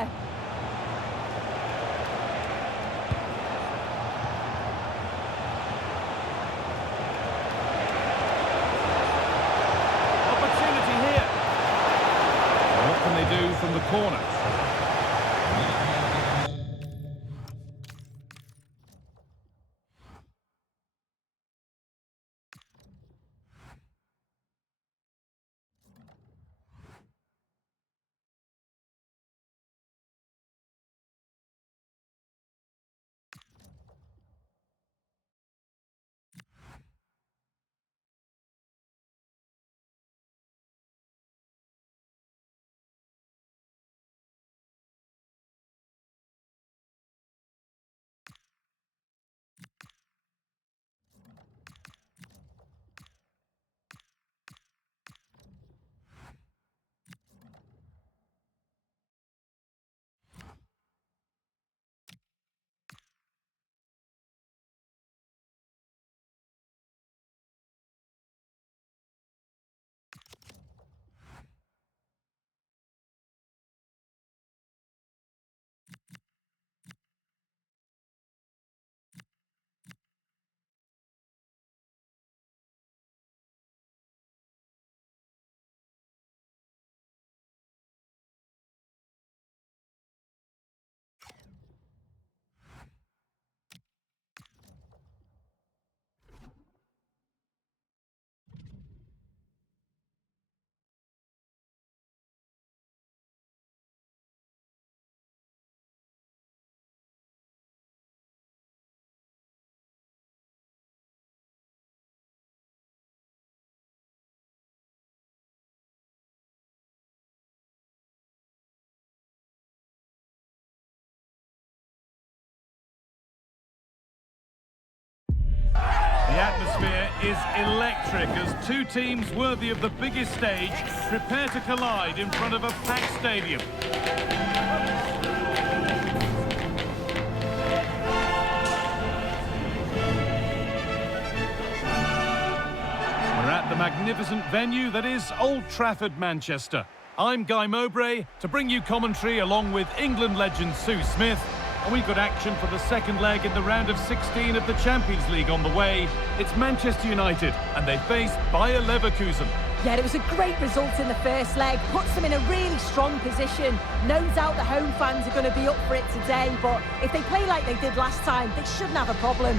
Opportunity here. What can they do from the corner? The atmosphere is electric as two teams worthy of the biggest stage prepare to collide in front of a packed stadium. We're at the magnificent venue that is Old Trafford, Manchester. I'm Guy Mowbray to bring you commentary along with England legend Sue Smith. And we've got action for the second leg in the round of 16 of the Champions League on the way. It's Manchester United, and they face Bayer Leverkusen. Yeah, it was a great result in the first leg. Puts them in a really strong position. No doubt the home fans are going to be up for it today, but if they play like they did last time, they shouldn't have a problem.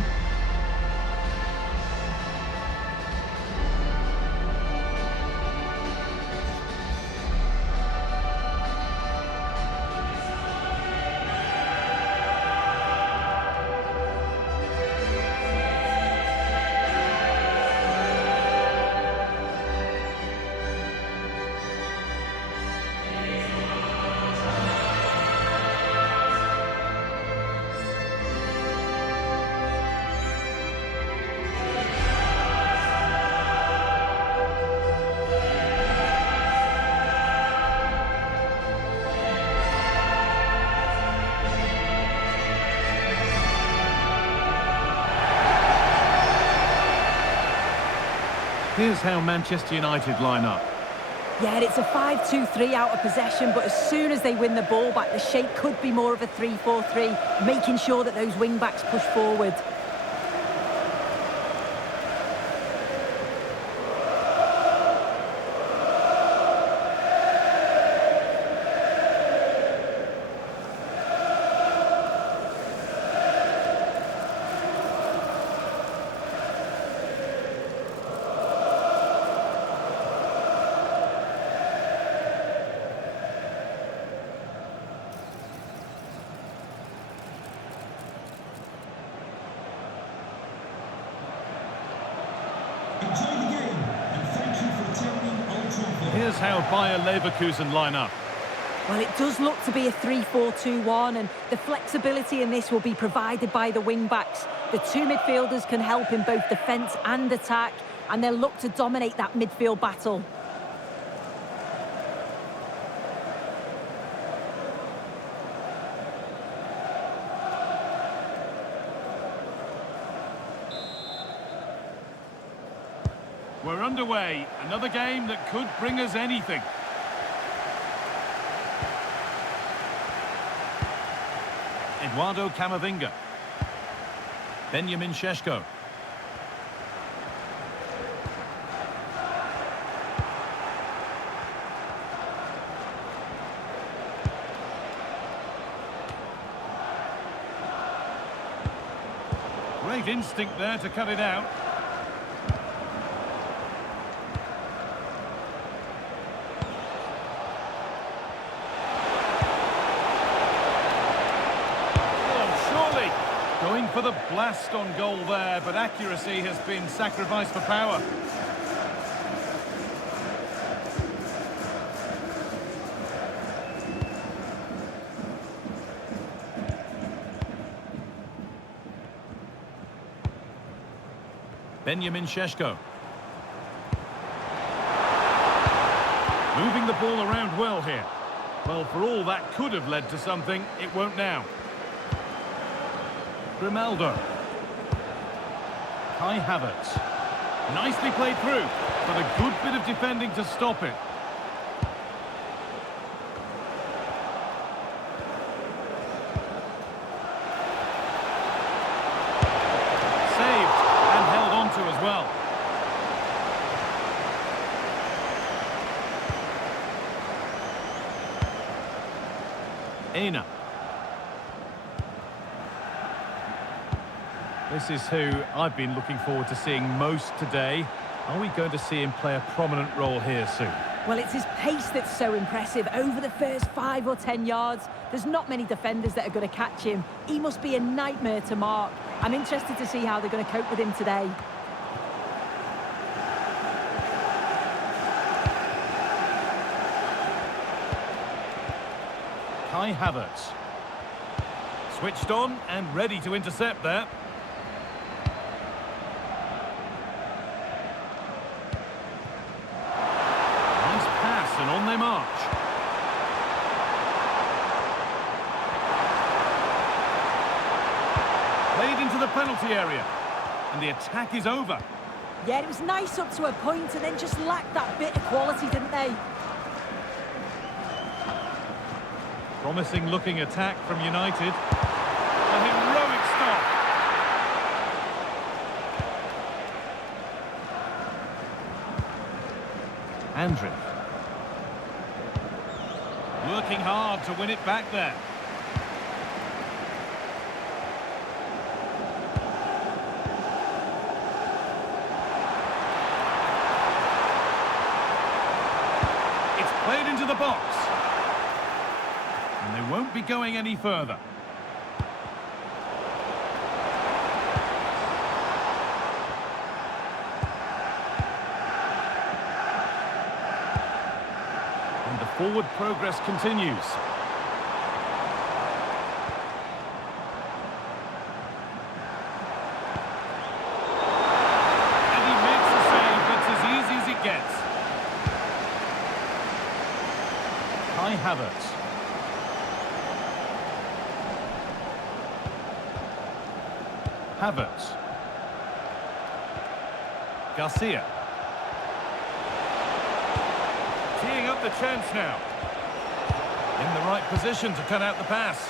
Here's how Manchester United line up. Yeah, it's a 5-2-3 out of possession, but as soon as they win the ball back, the shape could be more of a 3-4-3, making sure that those wing-backs push forward. Here's how Bayer Leverkusen line up. Well, it does look to be a 3-4-2-1, and the flexibility in this will be provided by the wing-backs. The two midfielders can help in both defence and attack, and they'll look to dominate that midfield battle. We're underway. Another game that could bring us anything. Eduardo Camavinga. Benjamin Šeško. Great instinct there to cut it out. Going for the blast on goal there, but accuracy has been sacrificed for power. Benjamin Šeško. Moving the ball around well here. Well, for all that could have led to something, it won't now. Grimaldo. Kai Havertz. Nicely played through, but a good bit of defending to stop it. Saved and held on to as well. Ena. This is who I've been looking forward to seeing most today. Are we going to see him play a prominent role here soon? Well, it's his pace that's so impressive. Over the first 5 or 10 yards, there's not many defenders that are going to catch him. He must be a nightmare to mark. I'm interested to see how they're going to cope with him today. Kai Havertz. Switched on and ready to intercept there. And on they march. Played into the penalty area. And the attack is over. Yeah, it was nice up to a point and then just lacked that bit of quality, didn't they? Promising looking attack from United. A heroic stop. Andrić. Working hard to win it back there. It's played into the box. And they won't be going any further. Forward progress continues. And he makes a save that's as easy as it gets. Kai Havertz. Havertz. Garcia. Teeing up the chance now. In the right position to cut out the pass.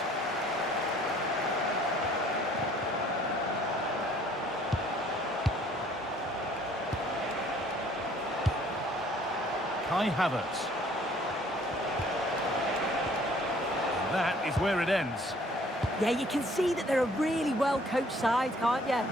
Kai Havertz. And that is where it ends. Yeah, you can see that they're a really well-coached side, can't you?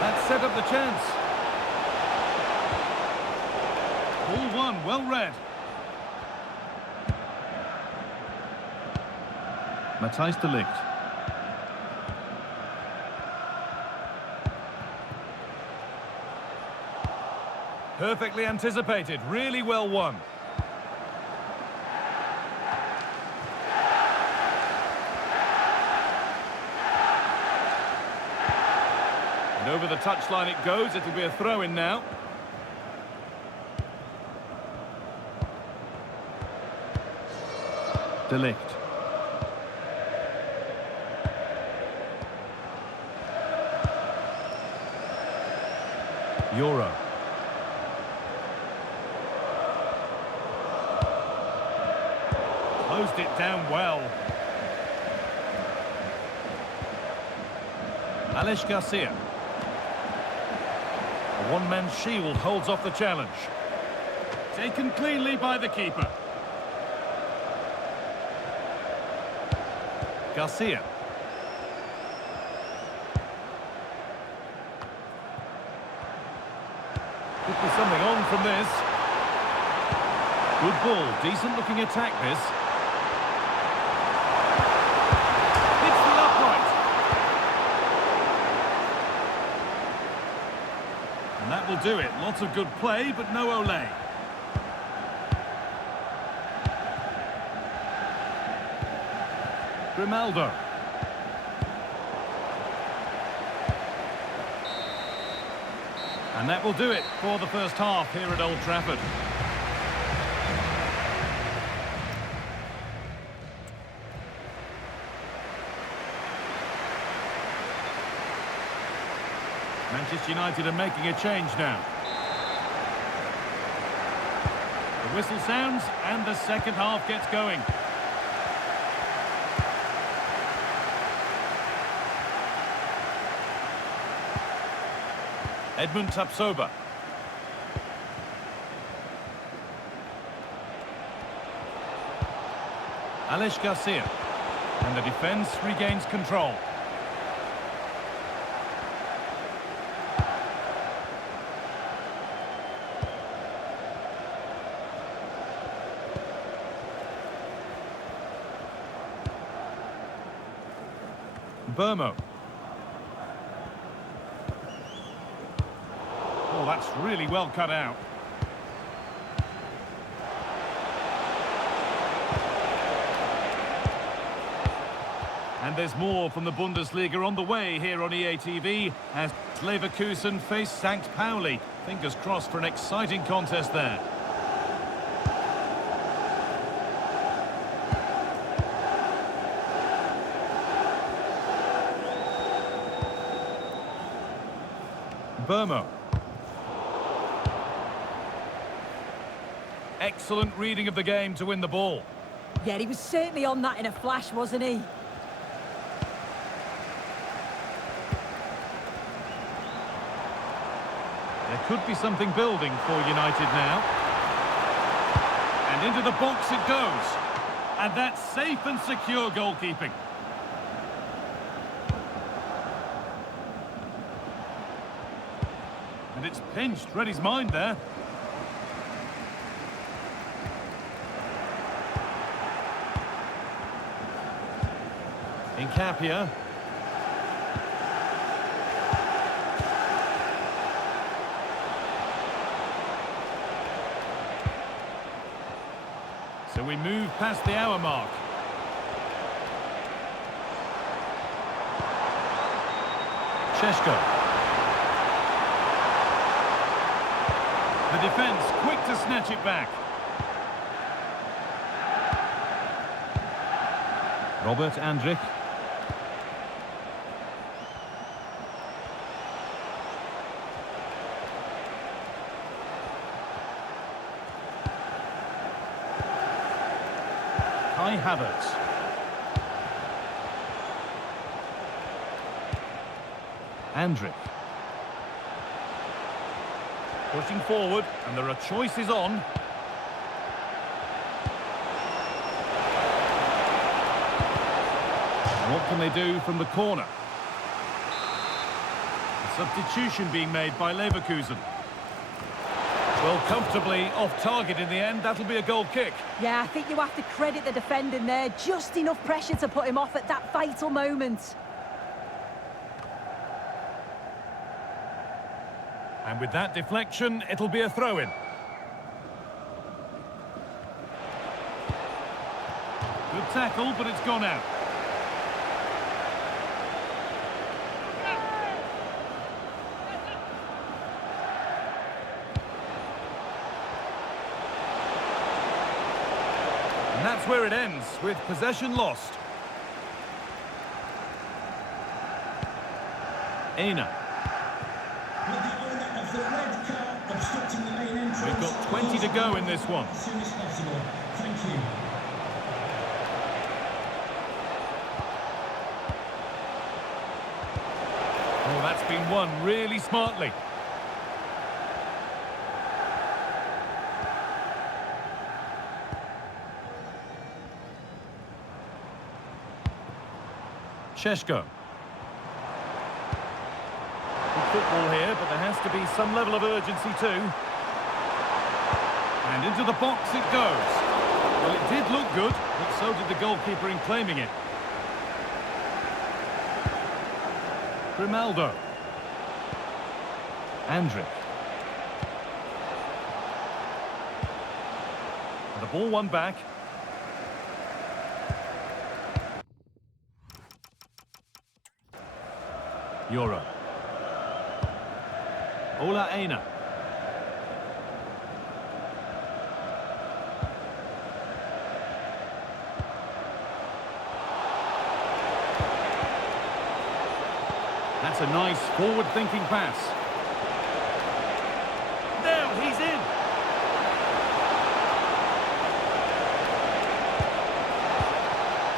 That set up the chance. done, well read. Matthijs de Ligt. Perfectly anticipated, really well won. And over the touchline it goes, it'll be a throw-in now. De Ligt. Euro. Closed it down well. Alex Garcia. A one-man shield holds off the challenge. Taken cleanly by the keeper. Garcia. Could be something on from this. Good ball, decent looking attack this. Hits the upright. And that will do it. Lots of good play, but no Olé. Grimaldo. And that will do it for the first half here at Old Trafford. Manchester United are making a change now. The whistle sounds and the second half gets going. Edmund Tapsoba. Alex Garcia. And the defence regains control. Burmo. Oh, that's really well cut out. And there's more from the Bundesliga on the way here on EA TV as Leverkusen face St. Pauli. Fingers crossed for an exciting contest there. Burmo. Excellent reading of the game to win the ball. Yeah, he was certainly on that in a flash, wasn't he? There could be something building for United now. And into the box it goes. And that's safe and secure goalkeeping. And it's pinched, read his mind there. Incapia. So we move past the hour mark. Šeško. The defence quick to snatch it back. Robert Andrich. Kai Havertz. Andrich. Pushing forward, and there are choices on. And what can they do from the corner? A substitution being made by Leverkusen. Well, comfortably off target in the end. That'll be a goal kick. Yeah, I think you have to credit the defending there. Just enough pressure to put him off at that vital moment. And with that deflection, it'll be a throw-in. Good tackle, but it's gone out. And that's where it ends, with possession lost. Aina. We've got 20 to go in this one. Oh, that's been won really smartly. Sheshko. Good football here, but there has to be some level of urgency too. And into the box it goes. Well, it did look good, but so did the goalkeeper in claiming it. Grimaldo. Andrić. And the ball won back. Euro. Ola Aina. That's a nice forward-thinking pass. Now he's in.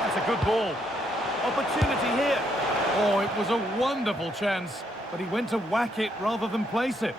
That's a good ball. Opportunity here. Oh, it was a wonderful chance, but he went to whack it rather than place it.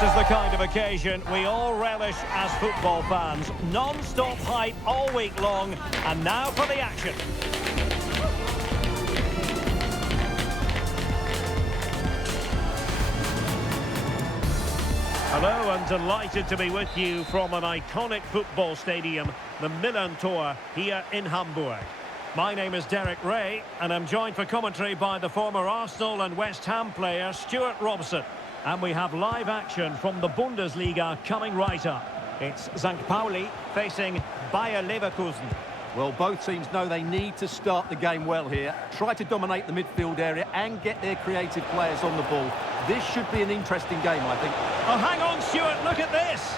This is the kind of occasion we all relish as football fans. Non-stop hype all week long, and now for the action. Hello, and delighted to be with you from an iconic football stadium, the Millantor, here in Hamburg. My name is Derek Ray, and I'm joined for commentary by the former Arsenal and West Ham player Stuart Robson. And we have live action from the Bundesliga coming right up. It's St. Pauli facing Bayer Leverkusen. Well, both teams know they need to start the game well here. Try to dominate the midfield area and get their creative players on the ball. This should be an interesting game, I think. Oh, hang on, Stuart, look at this.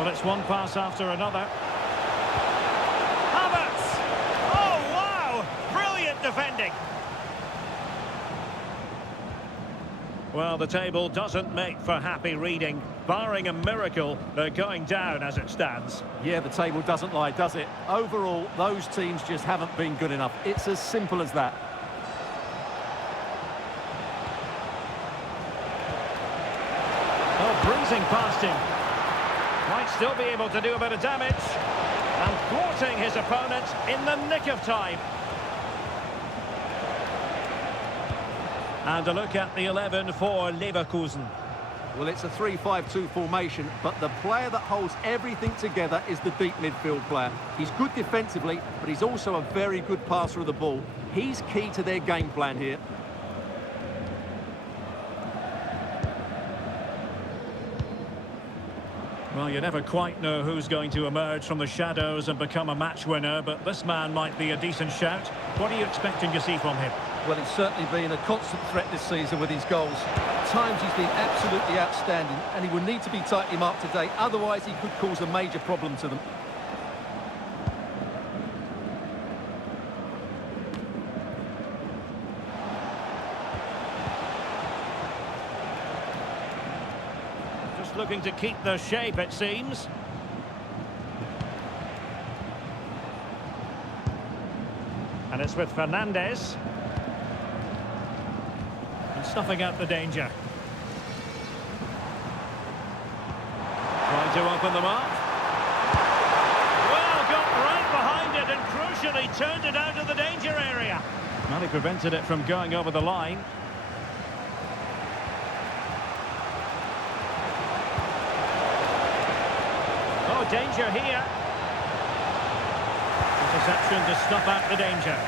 Well, it's one pass after another. Havertz! Oh, wow! Brilliant defending. Well, the table doesn't make for happy reading. Barring a miracle, they're going down as it stands. Yeah, the table doesn't lie, does it? Overall, those teams just haven't been good enough. It's as simple as that. Oh, breezing past him. Might still be able to do a bit of damage. And thwarting his opponent in the nick of time. And a look at the 11 for Leverkusen. Well, it's a 3-5-2 formation, but the player that holds everything together is the deep midfield player. He's good defensively, but he's also a very good passer of the ball. He's key to their game plan here. Well, you never quite know who's going to emerge from the shadows and become a match winner, but this man might be a decent shout. What are you expecting to see from him? Well, he's certainly been a constant threat this season with his goals. At times he's been absolutely outstanding, and he will need to be tightly marked today, otherwise he could cause a major problem to them. Just looking to keep the shape, it seems. And it's with Fernandez. And snuffing out the danger. Trying to open them up. Well, got right behind it and crucially turned it out of the danger area. Well, he prevented it from going over the line. Oh, danger here. Interception to snuff out the danger.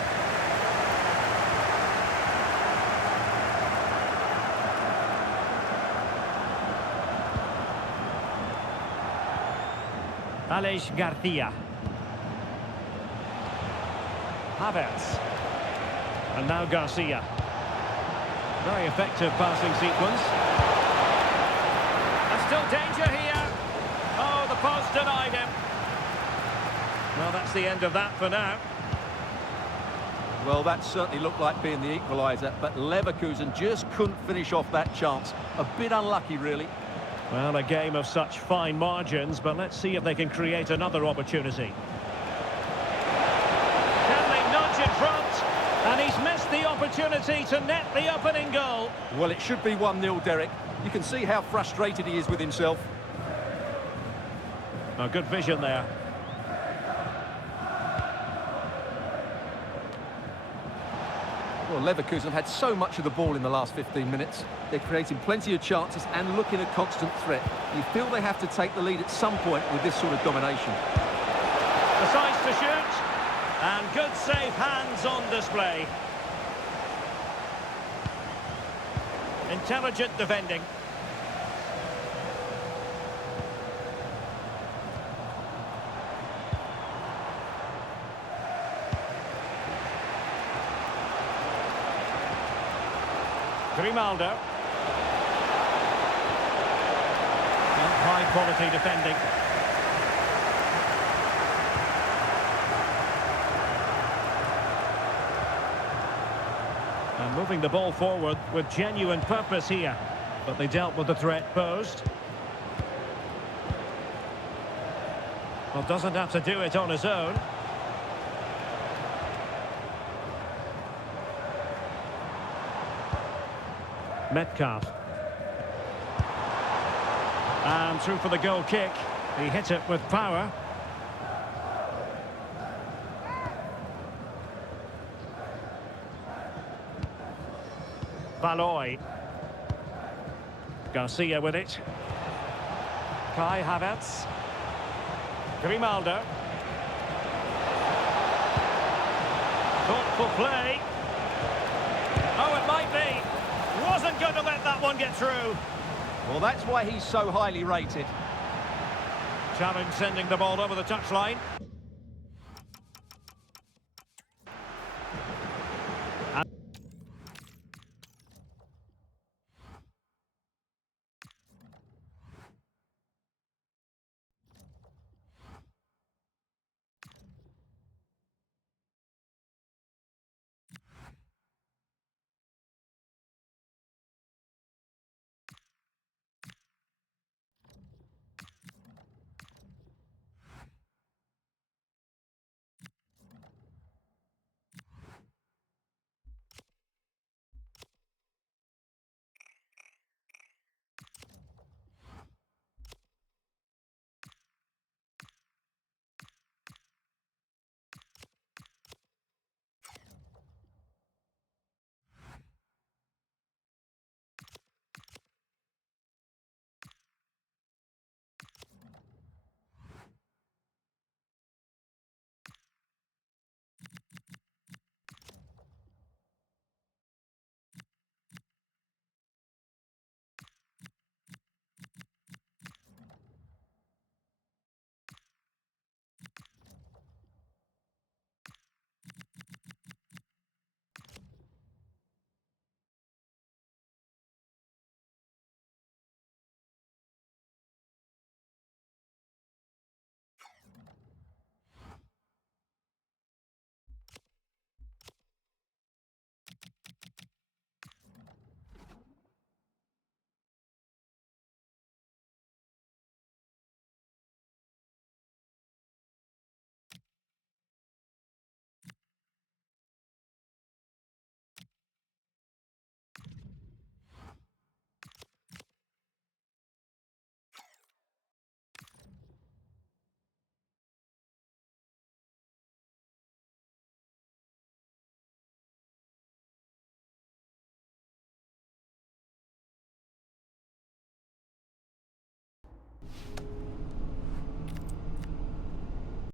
Alex Garcia. Havertz. And now Garcia. Very effective passing sequence. And still danger here. Oh, the post denied him. Well, that's the end of that for now. Well, that certainly looked like being the equaliser, but Leverkusen just couldn't finish off that chance. A bit unlucky, really. Well, a game of such fine margins, but let's see if they can create another opportunity. Can they nudge in front? And he's missed the opportunity to net the opening goal. Well, it should be 1-0, Derek. You can see how frustrated he is with himself. Oh, good vision there. Well, Leverkusen have had so much of the ball in the last 15 minutes. They're creating plenty of chances and looking a constant threat. You feel they have to take the lead at some point with this sort of domination. Decides to shoot. And good safe hands on display. Intelligent defending. Grimaldo. And high quality defending. And moving the ball forward with genuine purpose here. But they dealt with the threat posed. Well, doesn't have to do it on his own. Metcalf. And through for the goal kick. He hit it with power. Valoy. Garcia with it. Kai Havertz. Grimaldo. Thoughtful play. Oh, it might be. Wasn't going to let that one get through. Well, that's why he's so highly rated. Challenge sending the ball over the touchline.